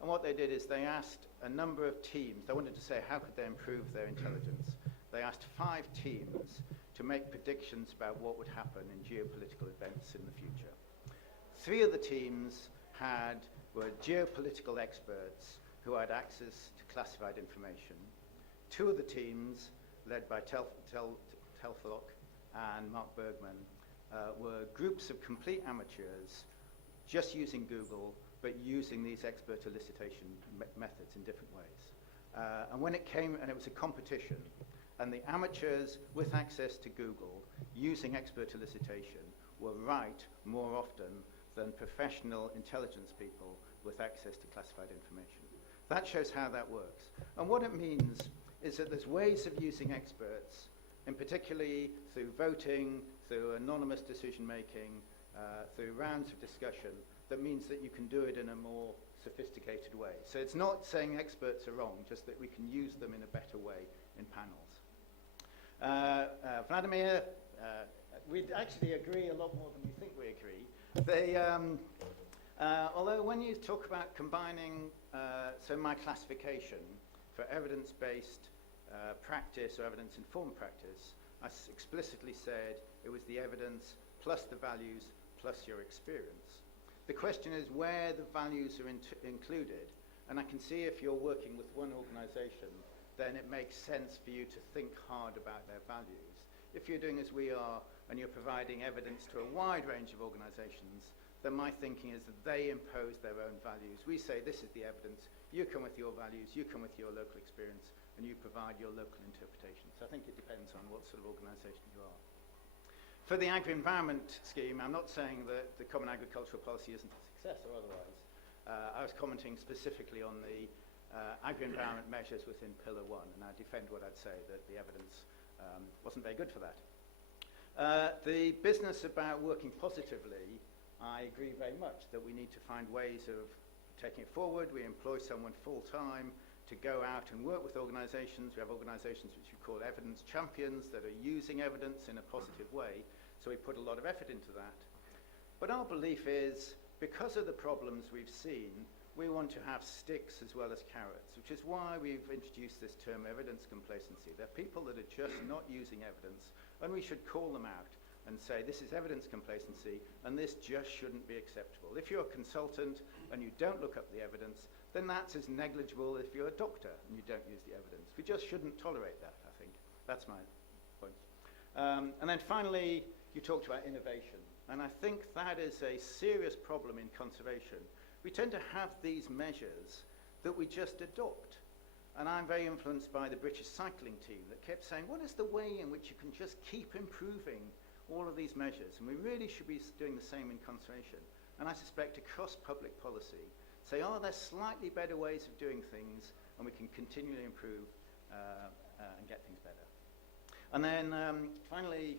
And what they did is they asked a number of teams, they wanted to say how could they improve their intelligence. They asked 5 teams to make predictions about what would happen in geopolitical events in the future. 3 of the teams were geopolitical experts who had access to classified information. 2 of the teams, led by Telflock and Mark Bergman, were groups of complete amateurs just using Google, but using these expert elicitation methods in different ways. And when it came, and it was a competition, and the amateurs with access to Google using expert elicitation were right more often than professional intelligence people with access to classified information. That shows how that works. And what it means is that there's ways of using experts, and particularly through voting, through anonymous decision making, through rounds of discussion, that means that you can do it in a more sophisticated way. So it's not saying experts are wrong, just that we can use them in a better way in panels. Vladimir, we actually agree a lot more than we think we agree. Although when you talk about combining, so my classification for evidence-based practice or evidence-informed practice, I explicitly said it was the evidence plus the values plus your experience. The question is where the values are included, and I can see if you're working with one organization, then it makes sense for you to think hard about their values. If you're doing as we are, and you're providing evidence to a wide range of organizations, then my thinking is that they impose their own values. We say, this is the evidence, you come with your values, you come with your local experience, and you provide your local interpretation. So I think it depends on what sort of organization you are. For the agri-environment scheme, I'm not saying that the Common Agricultural Policy isn't a success or otherwise. I was commenting specifically on the agri-environment measures within Pillar 1, and I defend what I'd say, that the evidence wasn't very good for that. The business about working positively, I agree very much that we need to find ways of taking it forward. We employ someone full-time to go out and work with organizations. We have organizations which we call evidence champions that are using evidence in a positive way, so we put a lot of effort into that. But our belief is, because of the problems we've seen, we want to have sticks as well as carrots, which is why we've introduced this term evidence complacency. There are people that are just not using evidence, and we should call them out and say, this is evidence complacency, and this just shouldn't be acceptable. If you're a consultant and you don't look up the evidence, then that's as negligible if you're a doctor and you don't use the evidence. We just shouldn't tolerate that, I think. That's my point. And then finally, you talked about innovation. And I think that is a serious problem in conservation. We tend to have these measures that we just adopt. And I'm very influenced by the British cycling team that kept saying, what is the way in which you can just keep improving all of these measures? And we really should be doing the same in conservation. And I suspect across public policy, say, are there slightly better ways of doing things, and we can continually improve and get things better. And then finally,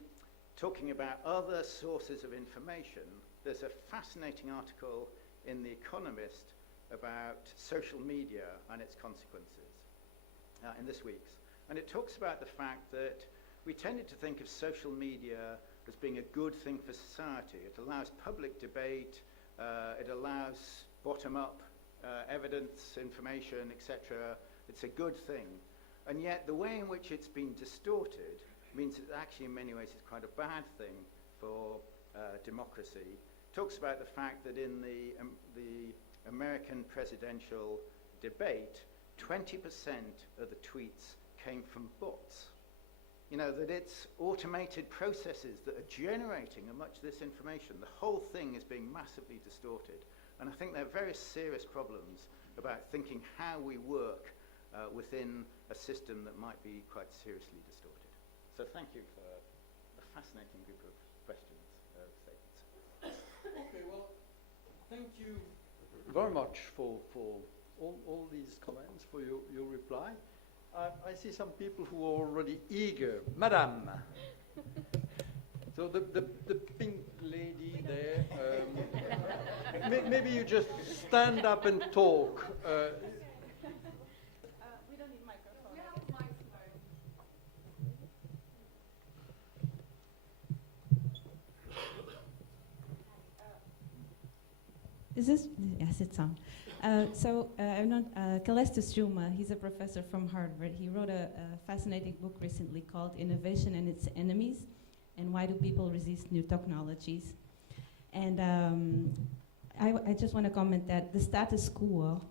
talking about other sources of information, there's a fascinating article in The Economist about social media and its consequences in this week's. And it talks about the fact that we tended to think of social media as being a good thing for society. It allows public debate, it allows bottom-up evidence, information, etc. It's a good thing. And yet the way in which it's been distorted means that actually in many ways it's quite a bad thing for democracy. It talks about the fact that in the American presidential debate, 20% of the tweets came from bots. You know, that it's automated processes that are generating much of this information. The whole thing is being massively distorted. And I think there are very serious problems about thinking how we work within a system that might be quite seriously distorted. So thank you for a fascinating group of questions, statements. Okay, well, thank you very much for all these comments, for your reply. I see some people who are already eager. Madame. So the pink lady there, maybe you just stand up and talk. We don't need microphone. Is this? Yes, it's on. I'm not Calestus Juma. He's a professor from Harvard. He wrote a fascinating book recently called "Innovation and Its Enemies," and why do people resist new technologies? And I just want to comment that the status quo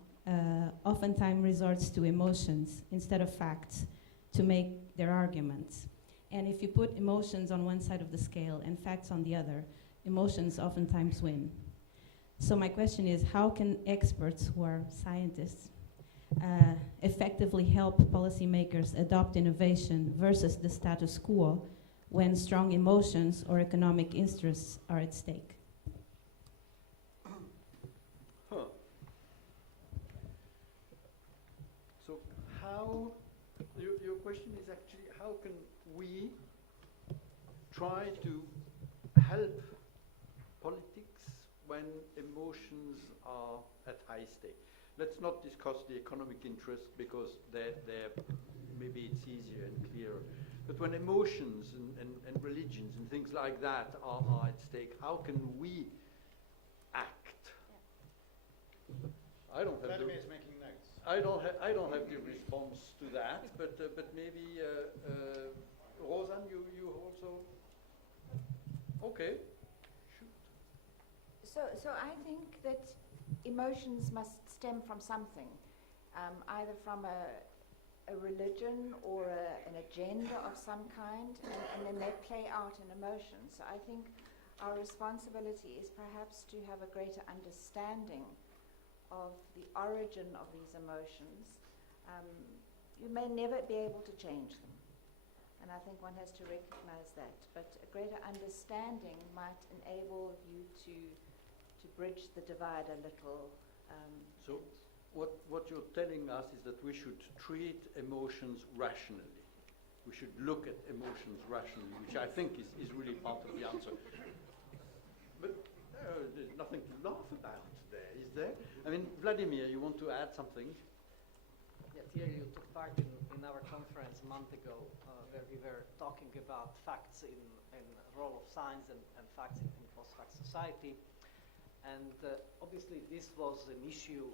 oftentimes resorts to emotions instead of facts to make their arguments. And if you put emotions on one side of the scale and facts on the other, emotions oftentimes win. So my question is, how can experts who are scientists effectively help policymakers adopt innovation versus the status quo when strong emotions or economic interests are at stake? So how, your question is actually, how can we try to help politics when emotions are at high stake? Let's not discuss the economic interest because maybe it's easier and clearer. But when emotions and religions and things like that are at stake, how can we act? I don't have Vladimir is making notes. I don't have the response to that, but maybe Rosan, you also. Okay. So I think that emotions must stem from something, either from a religion or an agenda of some kind, and then they play out in emotions. So I think our responsibility is perhaps to have a greater understanding of the origin of these emotions. You may never be able to change them, and I think one has to recognize that. But a greater understanding might enable you to bridge the divide a little. So what you're telling us is that we should treat emotions rationally. We should look at emotions rationally, which I think is really part of the answer. But there's nothing to laugh about there, is there? I mean, Vladimir, you want to add something? Yeah, Thierry, you took part in our conference a month ago where we were talking about facts in the role of science and facts in post-fact society. And obviously this was an issue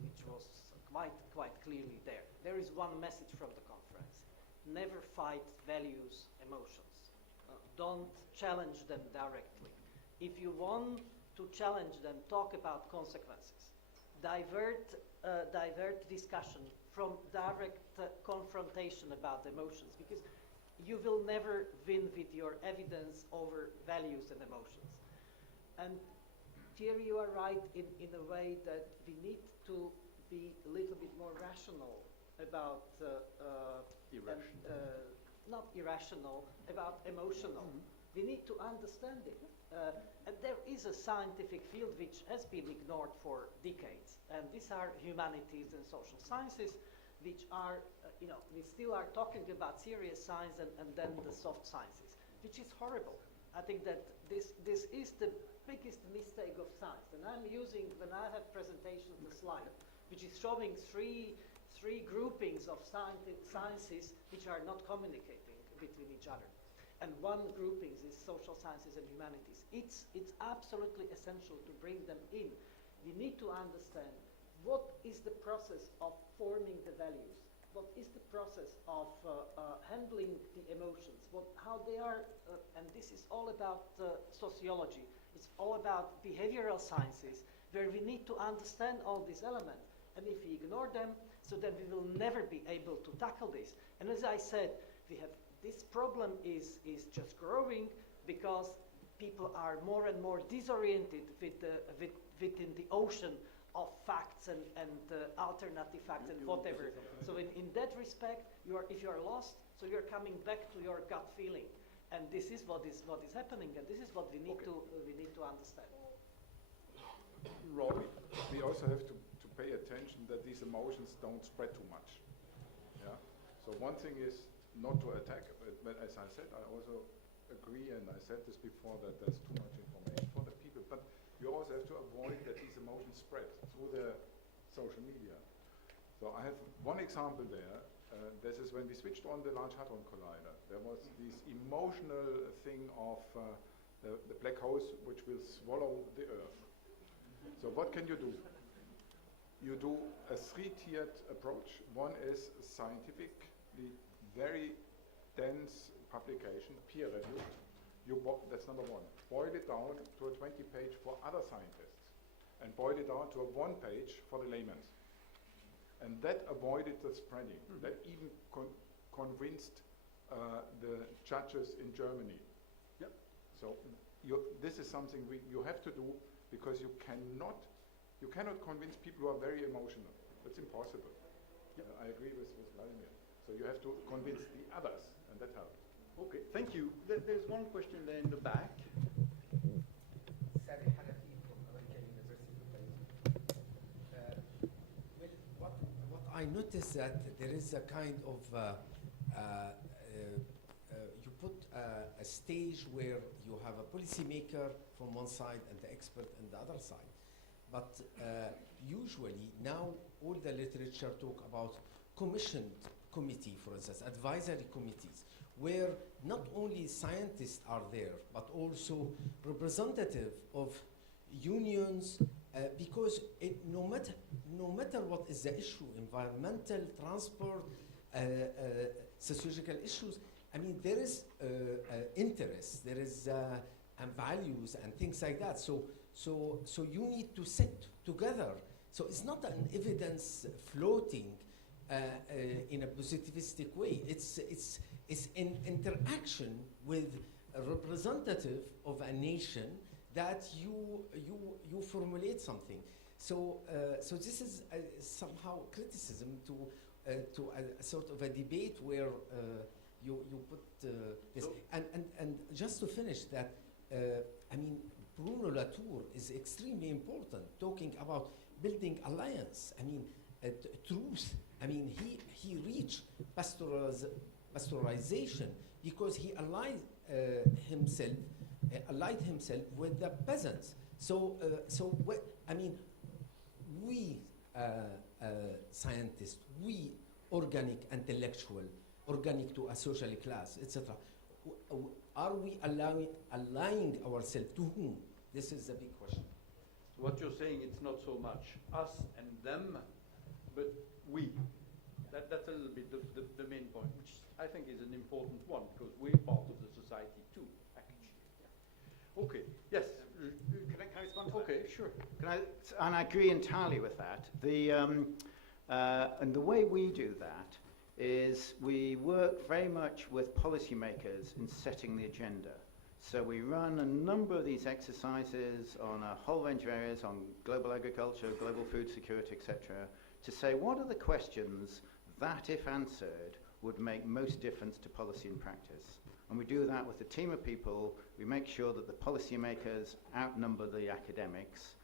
which was quite clearly there. There is one message from the conference. Never fight values, emotions. Don't challenge them directly. If you want to challenge them, talk about consequences. Divert discussion from direct confrontation about emotions, because you will never win with your evidence over values and emotions. And Thierry, you are right in a way that we need to be a little bit more rational about not irrational, about emotional. Mm-hmm. We need to understand it. And there is a scientific field which has been ignored for decades, and these are humanities and social sciences, which are, we still are talking about serious science and then the soft sciences, which is horrible. I think that this is the biggest mistake of science, and I'm using, when I have presentation, the slide, which is showing three groupings of sciences which are not communicating between each other. And one grouping is social sciences and humanities. It's absolutely essential to bring them in. We need to understand what is the process of forming the values, what is the process of handling the emotions, how they are, and this is all about sociology. It's all about behavioral sciences, where we need to understand all these elements. And if we ignore them, so then we will never be able to tackle this. And as I said, we have this problem is just growing because people are more and more disoriented within the ocean of facts and alternative facts and whatever. So in that respect, if you are lost, so you're coming back to your gut feeling. And this is what is happening, and this is what we need to understand. Roy, we also have to pay attention that these emotions don't spread too much. Yeah. So one thing is not to attack, but as I said, I also agree, and I said this before, that there's too much information for the people, but you also have to avoid that these emotions spread through the social media. So I have one example there. This is when we switched on the Large Hadron Collider. There was this emotional thing of the black holes which will swallow the Earth. So what can you do? You do a three-tiered approach. One is scientifically very dense publication, peer-reviewed. That's number one. Boil it down to a 20-page for other scientists, and boil it down to a 1-page for the layman. And that avoided the spreading. That even convinced the judges in Germany. Yep. So this is something you have to do, because you cannot convince people who are very emotional. That's impossible. Yep. I agree with Vladimir. So you have to convince the others, and that helps. Okay, thank you. There's one question there in the back. Sari Hanafi from American University. Well, what I noticed that there is a kind of you put a stage where you have a policymaker from one side and the expert on the other side. But usually now all the literature talk about commissioned committee, for instance, advisory committees, where not only scientists are there, but also representative of unions, because no matter what is the issue, environmental, transport, sociological issues, I mean, there is interest, there is values and things like that. So you need to sit together. So it's not an evidence floating in a positivistic way. It's in interaction with a representative of a nation that you formulate something. So this is somehow criticism to a sort of a debate where you put this. And just to finish that, I mean, Bruno Latour is extremely important, talking about building alliance. I mean, truth. I mean, he reached pasteurization because he allied himself with the peasants. I mean, we scientists, we organic intellectual, organic to a social class, etc. Are we allying ourselves to whom? This is the big question. What you're saying, it's not so much us and them, but we. That's a little bit the main point, which I think is an important one, because we're part of the society too, actually. Yeah. Okay, yes. Can I respond to that? Okay, sure. And I agree entirely with that. And the way we do that is we work very much with policymakers in setting the agenda. So we run a number of these exercises on a whole range of areas, on global agriculture, global food security, etc., to say what are the questions that, if answered, would make most difference to policy and practice. And we do that with a team of people. We make sure that the policymakers outnumber the academics,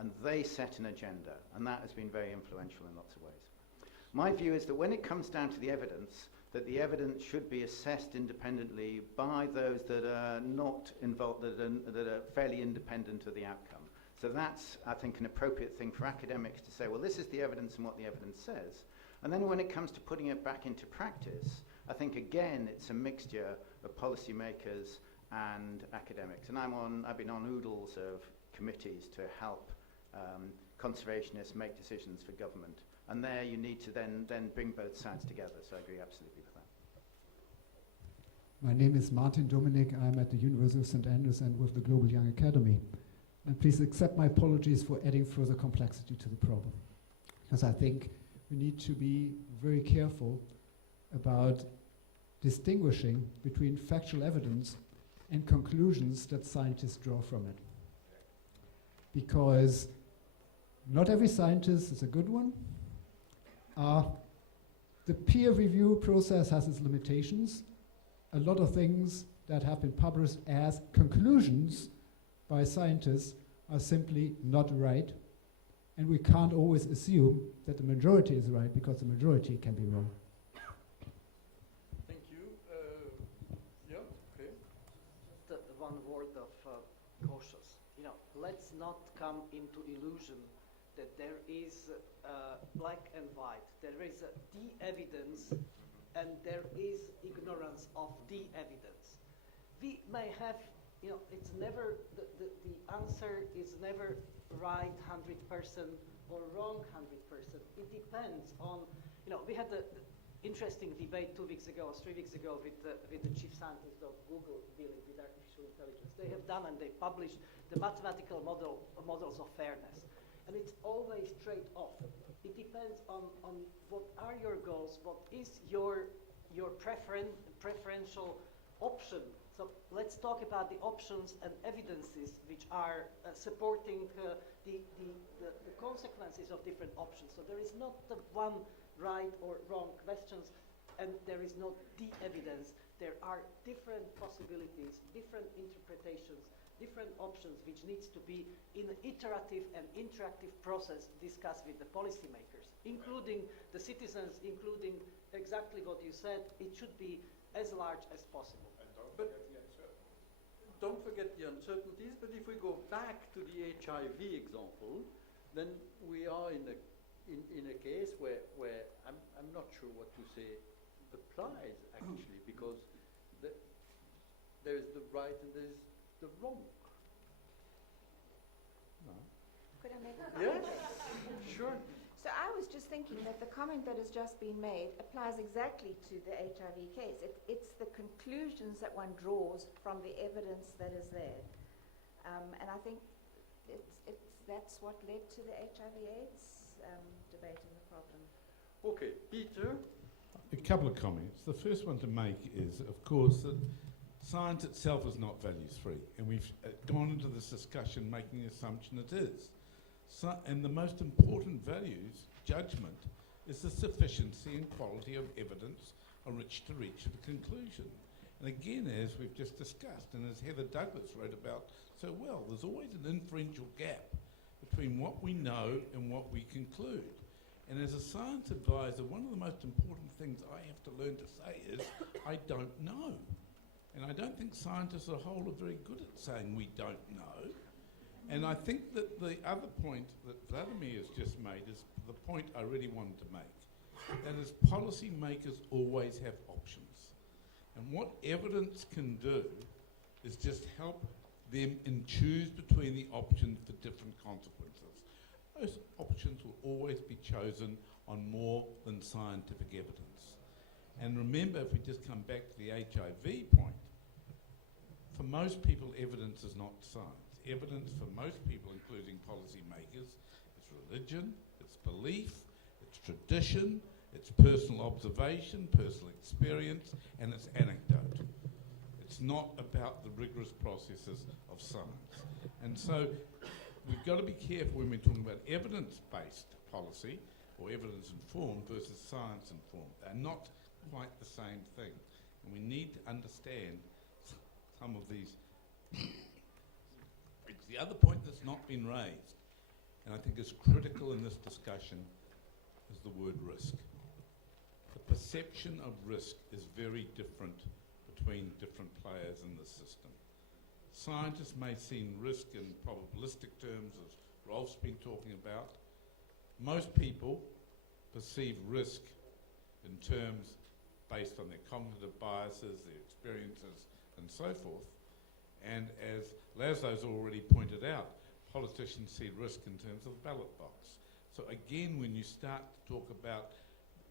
and they set an agenda. And that has been very influential in lots of ways. My view is that when it comes down to the evidence, that the evidence should be assessed independently by those that are not involved, that are fairly independent of the outcome. So that's, I think, an appropriate thing for academics to say, well, this is the evidence and what the evidence says. And then when it comes to putting it back into practice, I think, again, it's a mixture of policymakers and academics. And I've been on oodles of committees to help conservationists make decisions for government. And there you need to then bring both sides together. So I agree absolutely with that. My name is Martin Dominik. I'm at the University of St. Andrews and with the Global Young Academy. And please accept my apologies for adding further complexity to the problem, because I think we need to be very careful about distinguishing between factual evidence and conclusions that scientists draw from it. Because not every scientist is a good one. The peer review process has its limitations. A lot of things that have been published as conclusions by scientists are simply not right. And we can't always assume that the majority is right, because the majority can be wrong. Thank you. let's not come into illusion that there is black and white. There is the evidence and there is ignorance of the evidence. We may have, it's never, the answer is never right 100% or wrong 100%. It depends on, we had the interesting debate 2 weeks ago or 3 weeks ago with the chief scientist of Google dealing with artificial intelligence. They have done and they published the mathematical models of fairness. And it's always trade-off. It depends on what are your goals, what is your preferential option. So let's talk about the options and evidences which are supporting the consequences of different options. So there is not the one right or wrong questions, and there is not the evidence. There are different possibilities, different interpretations, different options which needs to be in an iterative and interactive process discussed with the policymakers, including the citizens, including exactly what you said. It should be as large as possible. Don't forget the uncertainties, but if we go back to the HIV example, then we are in a case where I'm not sure what to say applies actually, because there is the right and there is the wrong. No. Could I make a comment? Yes, sure. So I was just thinking that the comment that has just been made applies exactly to the HIV case. It's the conclusions that one draws from the evidence that is there. And I think that's what led to the HIV/AIDS debate and the problem. Okay, Peter? A couple of comments. The first one to make is, of course, that science itself is not values-free, and we've gone into this discussion making the assumption it is. And the most important values, judgment, is the sufficiency and quality of evidence on which to reach a conclusion. And again, as we've just discussed, and as Heather Douglas wrote about so well, there's always an inferential gap between what we know and what we conclude. And as a science advisor, one of the most important things I have to learn to say is, I don't know. And I don't think scientists as a whole are very good at saying we don't know. And I think that the other point that Vladimir has just made is the point I really wanted to make. That is, policy makers always have options. And what evidence can do is just help them choose between the options for different consequences. Those options will always be chosen on more than scientific evidence. And remember, if we just come back to the HIV point, for most people, evidence is not science. Evidence for most people, including policymakers, is religion, it's belief, it's tradition, it's personal observation, personal experience, and it's anecdote. It's not about the rigorous processes of science. And so we've got to be careful when we're talking about evidence-based policy or evidence-informed versus science-informed. They're not quite the same thing. And we need to understand some of these. The other point that's not been raised, and I think is critical in this discussion, is the word risk. The perception of risk is very different between different players in the system. Scientists may see risk in probabilistic terms, as Rolf's been talking about. Most people perceive risk in terms based on their cognitive biases, their experiences, and so forth. And as Laszlo's already pointed out, politicians see risk in terms of the ballot box. So again, when you start to talk about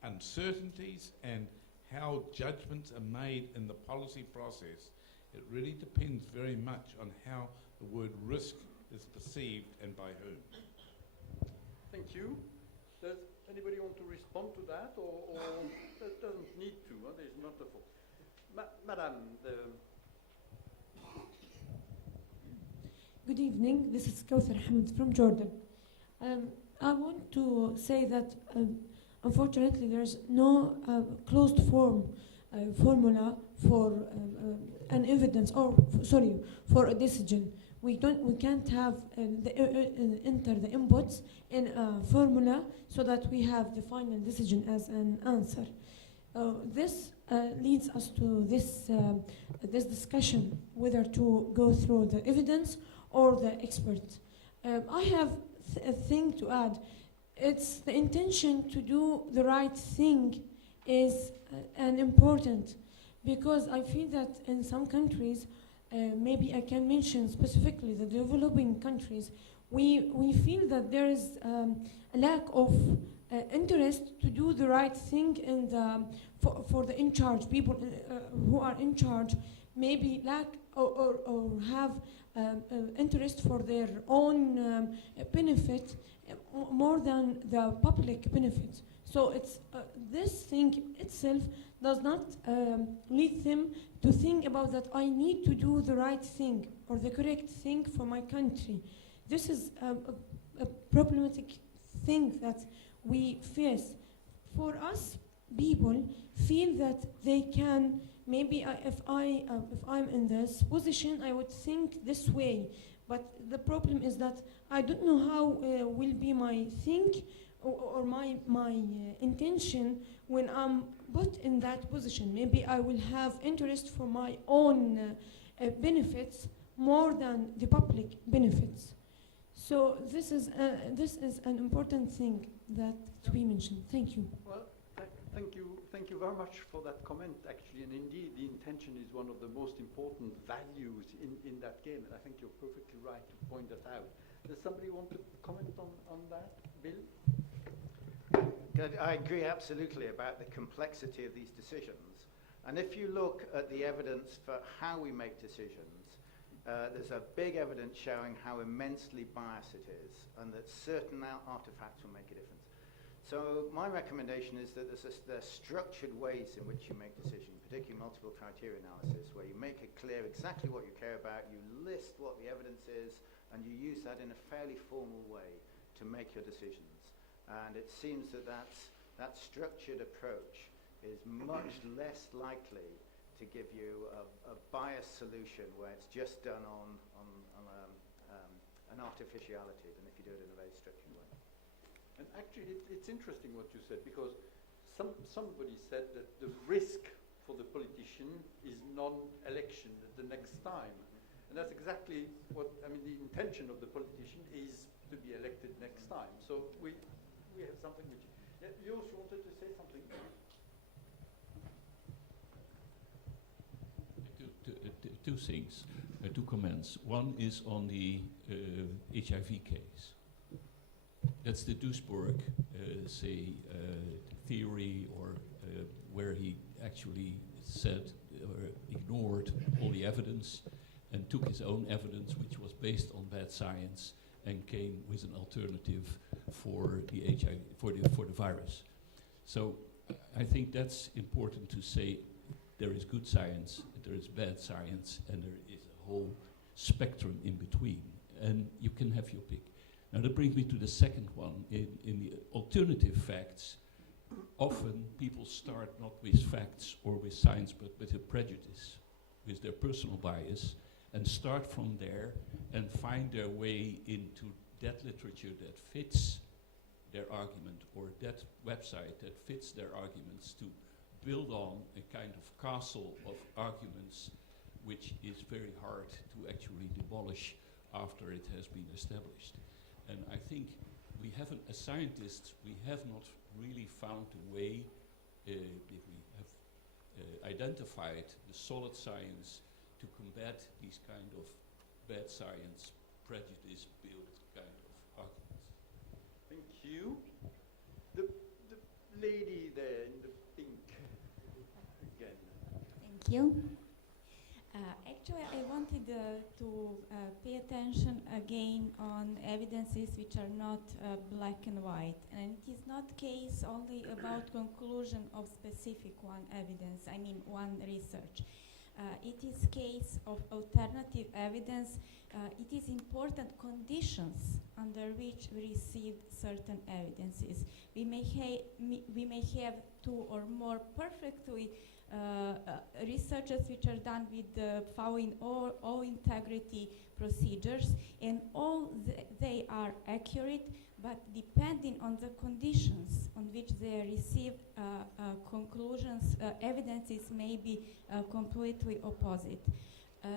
uncertainties and how judgments are made in the policy process, it really depends very much on how the word risk is perceived and by whom. Thank you. Does anybody want to respond to that, or that doesn't need to? There's not a Madame. Good evening. This is Kawthar Hamid from Jordan. I want to say that unfortunately there's no closed formula for an evidence, or for a decision. We can't have enter the inputs in a formula so that we have the final decision as an answer. This leads us to this discussion whether to go through the evidence or the experts. I have a thing to add. It's the intention to do the right thing is an important, because I feel that in some countries, maybe I can mention specifically the developing countries, we feel that there is a lack of interest to do the right thing, and for the in charge people who are in charge maybe lack or have interest for their own benefit more than the public benefit. So it's this thing itself does not lead them to think about that I need to do the right thing or the correct thing for my country. This is a problematic thing that we face. For us, people feel that they can, maybe if I'm in this position, I would think this way. But the problem is that I don't know how will be my think or my intention when I'm put in that position. Maybe I will have interest for my own benefits more than the public benefits. So this is an important thing that we mentioned. Thank you. Well, thank you very much for that comment, actually. And indeed, the intention is one of the most important values in that game. And I think you're perfectly right to point that out. Does somebody want to comment on that? Bill? I agree absolutely about the complexity of these decisions. And if you look at the evidence for how we make decisions, there's a big evidence showing how immensely biased it is, and that certain artifacts will make a difference. So my recommendation is that there's structured ways in which you make decisions, particularly multiple criteria analysis, where you make it clear exactly what you care about, you list what the evidence is, and you use that in a fairly formal way to make your decisions. And it seems that that structured approach is much less likely to give you a biased solution where it's just done on an artificiality than if you do it in a very structured way. And actually, it's interesting what you said, because somebody said that the risk for the politician is non-election at the next time. And that's exactly what, I mean, the intention of the politician is to be elected next time. So we have something which, yeah, you also wanted to say something? Two things, two comments. One is on the HIV case. That's the Duisburg, theory, or where he actually said or ignored all the evidence and took his own evidence, which was based on bad science, and came with an alternative for the HIV, for the virus. So I think that's important to say. There is good science, there is bad science, and there is a whole spectrum in between. And you can have your pick. Now that brings me to the second one. In the alternative facts, often people start not with facts or with science, but with a prejudice, with their personal bias, and start from there and find their way into that literature that fits their argument, or that website that fits their arguments, to build on a kind of castle of arguments which is very hard to actually demolish after it has been established. And I think we haven't, as scientists, we have not really found a way, if we have identified the solid science to combat these kind of bad science, prejudice-built kind of arguments. Thank you. The lady there in the pink again. Thank you. Actually, I wanted to pay attention again on evidences which are not black and white. And it is not case only about conclusion of specific one evidence, I mean one research. It is case of alternative evidence. It is important conditions under which we receive certain evidences. We may have two or more perfectly researches which are done with following all integrity procedures, and they are accurate, but depending on the conditions on which they receive conclusions, evidences may be completely opposite.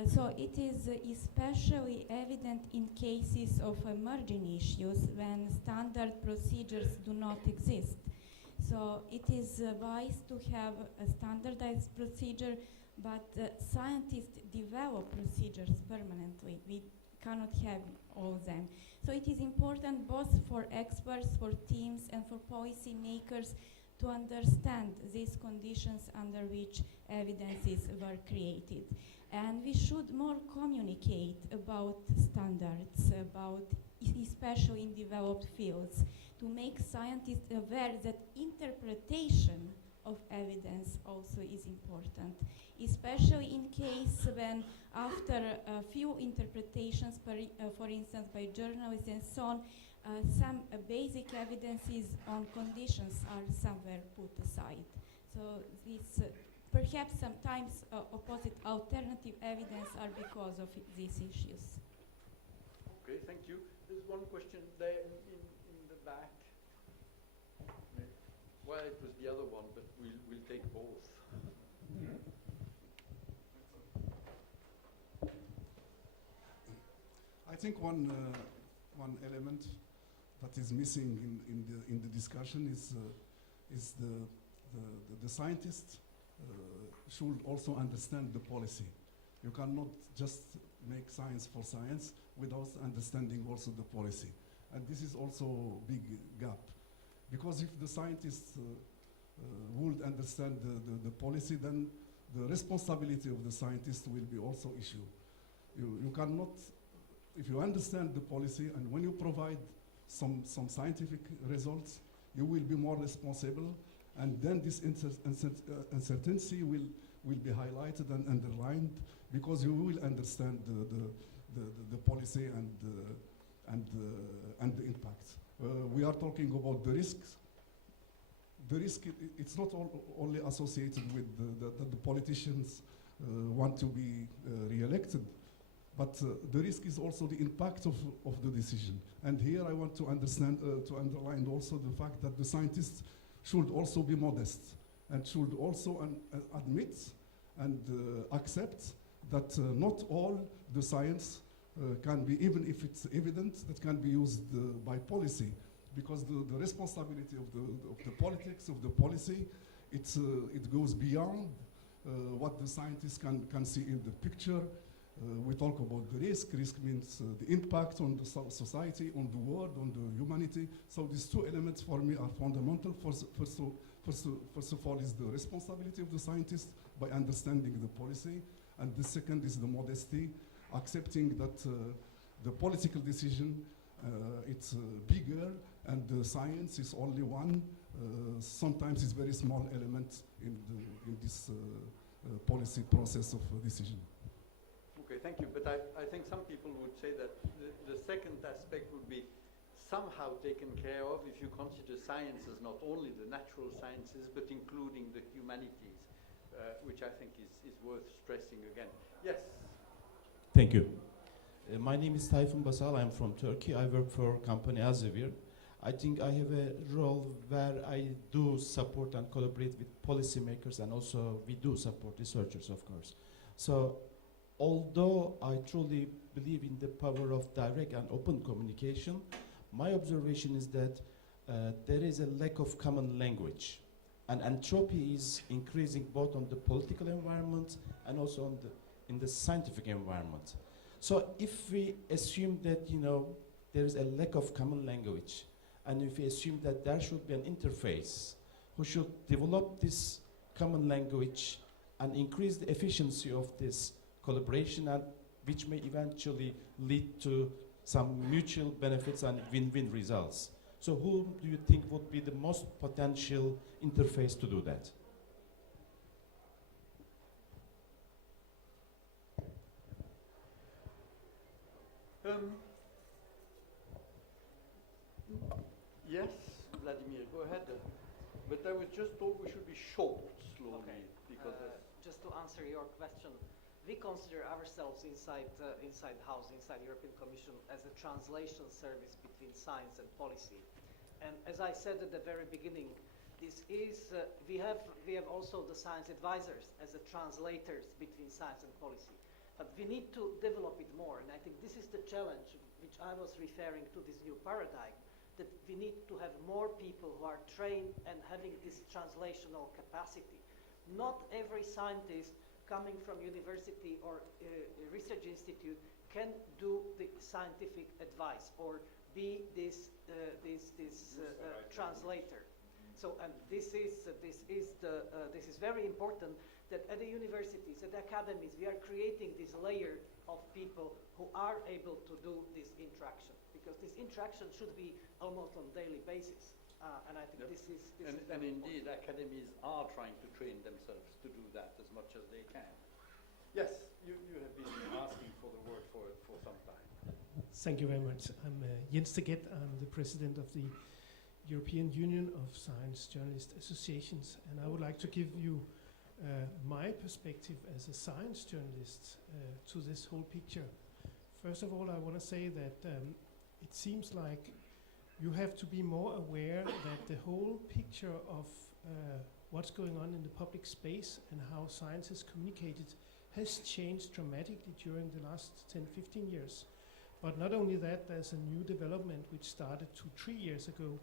So it is especially evident in cases of emerging issues when standard procedures do not exist. So it is wise to have a standardized procedure, but scientists develop procedures permanently. We cannot have all of them. So it is important both for experts, for teams, and for policy makers to understand these conditions under which evidences were created. And we should more communicate about standards, about especially in developed fields, to make scientists aware that interpretation of evidence also is important, especially in case when after a few interpretations, for instance by journalists and so on, some basic evidences on conditions are somewhere put aside. So this perhaps sometimes opposite alternative evidence are because of these issues. Okay, thank you. There's one question there in the back. Well, it was the other one, but we'll take both. I think one element that is missing in the discussion is the scientists should also understand the policy. You cannot just make science for science without understanding also the policy. And this is also a big gap. Because if the scientists would understand the policy, then the responsibility of the scientist will be also issue. You cannot, if you understand the policy and when you provide some scientific results, you will be more responsible, and then this uncertainty will be highlighted and underlined because you will understand the policy and the impact. We are talking about the risks. The risk, it's not only associated with the politicians want to be re-elected, but the risk is also the impact of the decision. And here I want to underline also the fact that the scientists should also be modest and should also admit and accept that not all the science can be, even if it's evident, that can be used by policy, because the responsibility of the politics, of the policy, it goes beyond what the scientists can see in the picture. We talk about the risk. Risk means the impact on the society, on the world, on the humanity. So these two elements for me are fundamental. First of all is the responsibility of the scientist by understanding the policy, and the second is the modesty, accepting that the political decision it's bigger and the science is only one. Sometimes it's very small element in this policy process of decision. Okay, thank you. But I think some people would say that the second aspect would be somehow taken care of if you consider science as not only the natural sciences, but including the humanities, which I think is worth stressing again. Yes? Thank you. My name is Tayfun Basal. I'm from Turkey. I work for company Elsevier. I think I have a role where I do support and collaborate with policymakers, and also we do support researchers, of course. So although I truly believe in the power of direct and open communication, my observation is that there is a lack of common language. And entropy is increasing both on the political environment and also in the scientific environment. So if we assume that, there is a lack of common language, and if we assume that there should be an interface who should develop this common language and increase the efficiency of this collaboration, and which may eventually lead to some mutual benefits and win-win results. So who do you think would be the most potential interface to do that? Yes, Vladimir, go ahead. But I was just told we should be short slowly. Okay. Because just to answer your question, we consider ourselves inside house, inside European Commission, as a translation service between science and policy. And as I said at the very beginning, this is we have also the science advisors as the translators between science and policy. But we need to develop it more, and I think this is the challenge which I was referring to, this new paradigm, that we need to have more people who are trained and having this translational capacity. Not every scientist coming from university or research institute can do the scientific advice or be this translator. So, and this is very important, that at the universities, at the academies, we are creating this layer of people who are able to do this interaction, because this interaction should be almost on a daily basis. And I think this is and indeed, academies are trying to train themselves to do that as much as they can. Yes, you have been asking for the word for some time. Thank you very much. I'm Jens Teget. I'm the president of the European Union of Science Journalist Associations, and I would like to give you my perspective as a science journalist to this whole picture. First of all, I want to say that it seems like you have to be more aware that the whole picture of what's going on in the public space and how science is communicated has changed dramatically during the last 10-15 years. But not only that, there's a new development which started 2-3 years ago.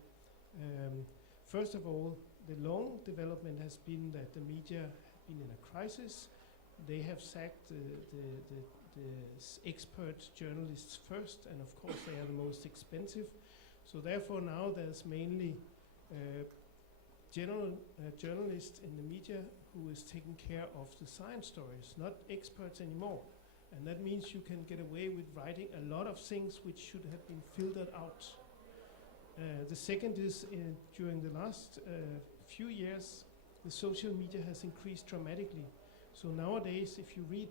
First of all, the long development has been that the media have been in a crisis. They have sacked the expert journalists first, and of course they are the most expensive. So therefore now there's mainly general journalists in the media who is taking care of the science stories, not experts anymore. And that means you can get away with writing a lot of things which should have been filtered out. The second is during the last few years, the social media has increased dramatically. So nowadays, if you read,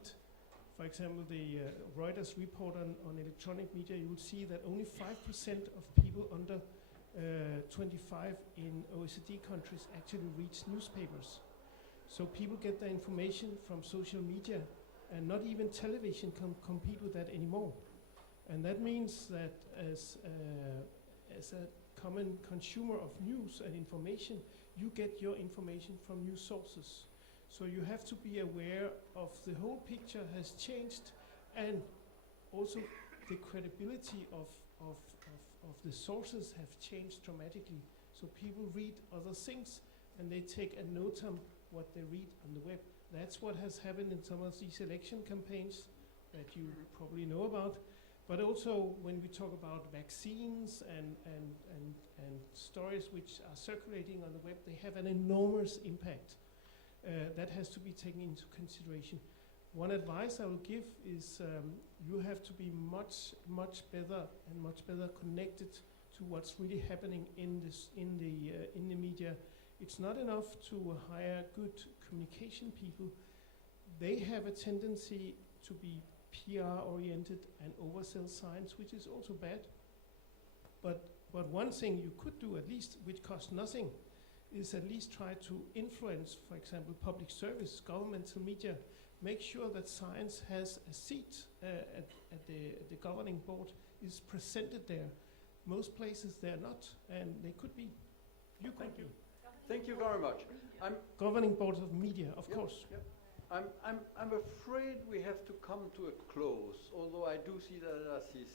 for example, the Reuters report on electronic media, you will see that only 5% of people under 25 in OECD countries actually reads newspapers. So people get their information from social media, and not even television can compete with that anymore. And that means that as a common consumer of news and information, you get your information from news sources. So you have to be aware of the whole picture has changed, and also the credibility of the sources have changed dramatically. So people read other things and they take a note on what they read on the web. That's what has happened in some of these election campaigns that you probably know about. But also when we talk about vaccines and stories which are circulating on the web, they have an enormous impact. That has to be taken into consideration. One advice I will give is you have to be much better connected to what's really happening in the media. It's not enough to hire good communication people. They have a tendency to be PR-oriented and oversell science, which is also bad. But one thing you could do, at least, which costs nothing, is at least try to influence, for example, public service, governmental media. Make sure that science has a seat at the governing board, is presented there. Most places they're not, and they could be. You could be. Thank you very much. Governing boards of media, of course. Yep. I'm afraid we have to come to a close, although I do see that I see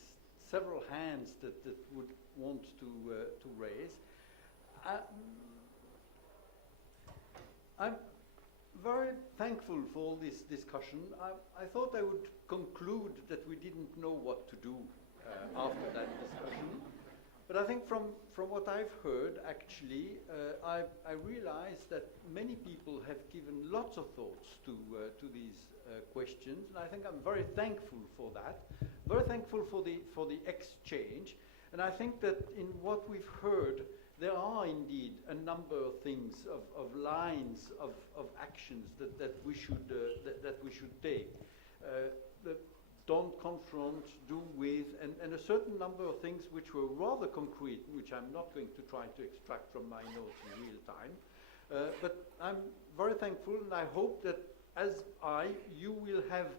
several hands that would want to raise. I'm very thankful for all this discussion. I thought I would conclude that we didn't know what to do after that discussion. But I think from what I've heard, actually, I realize that many people have given lots of thoughts to these questions, and I think I'm very thankful for that. Very thankful for the exchange, and I think that in what we've heard, there are indeed a number of things, of lines of actions that we should take. Don't confront, do with, and a certain number of things which were rather concrete, which I'm not going to try to extract from my notes in real time. But I'm very thankful, and I hope that as you will have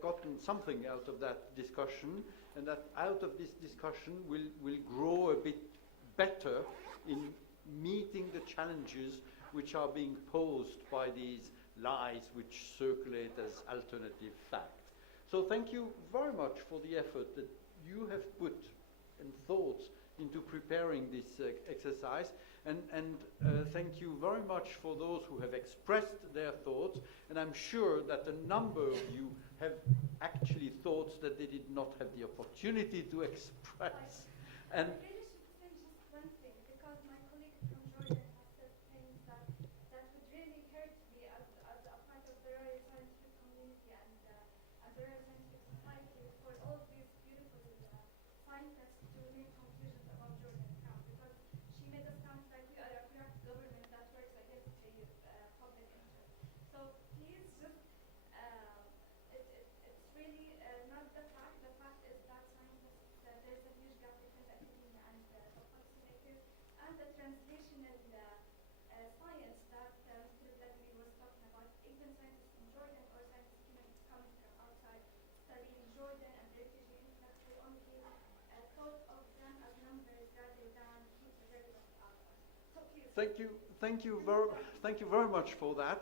gotten something out of that discussion, and that out of this discussion will grow a bit better in meeting the challenges which are being posed by these lies which circulate as alternative facts. So thank you very much for the effort that you have put and thoughts into preparing this exercise. And thank you very much for those who have expressed their thoughts. And I'm sure that a number of you have actually thoughts that they did not have the opportunity to express. And I really should say just one thing, because my colleague from Jordan has said things that would really hurt me as a part of the Royal Scientific Community and the Royal Scientific Society, for all these beautiful scientists to make conclusions about Jordan Crown, because she made us sound like we are a corrupt government that works against the public interest. So please just, it's really not the fact. The fact is that scientists, there's a huge gap between the academia and the policymakers, and the translational science that Mr. Bradley was talking about. Even scientists in Jordan or scientists coming from outside studying Jordan and the refugee influx, they only thought of them as numbers rather than relevant outcomes. So please. thank you very much for that.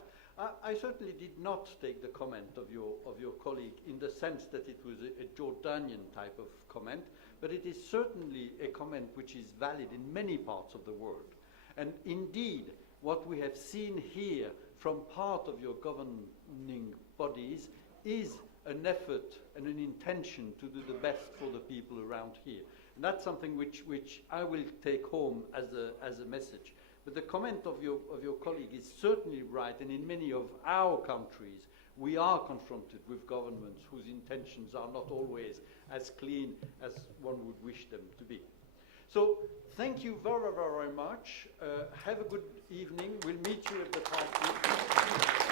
I certainly did not take the comment of your colleague in the sense that it was a Jordanian type of comment, but it is certainly a comment which is valid in many parts of the world. And indeed, what we have seen here from part of your governing bodies is an effort and an intention to do the best for the people around here. And that's something which I will take home as a message. But the comment of your colleague is certainly right, and in many of our countries, we are confronted with governments whose intentions are not always as clean as one would wish them to be. So thank you very, very much. Have a good evening. We'll meet you at the party.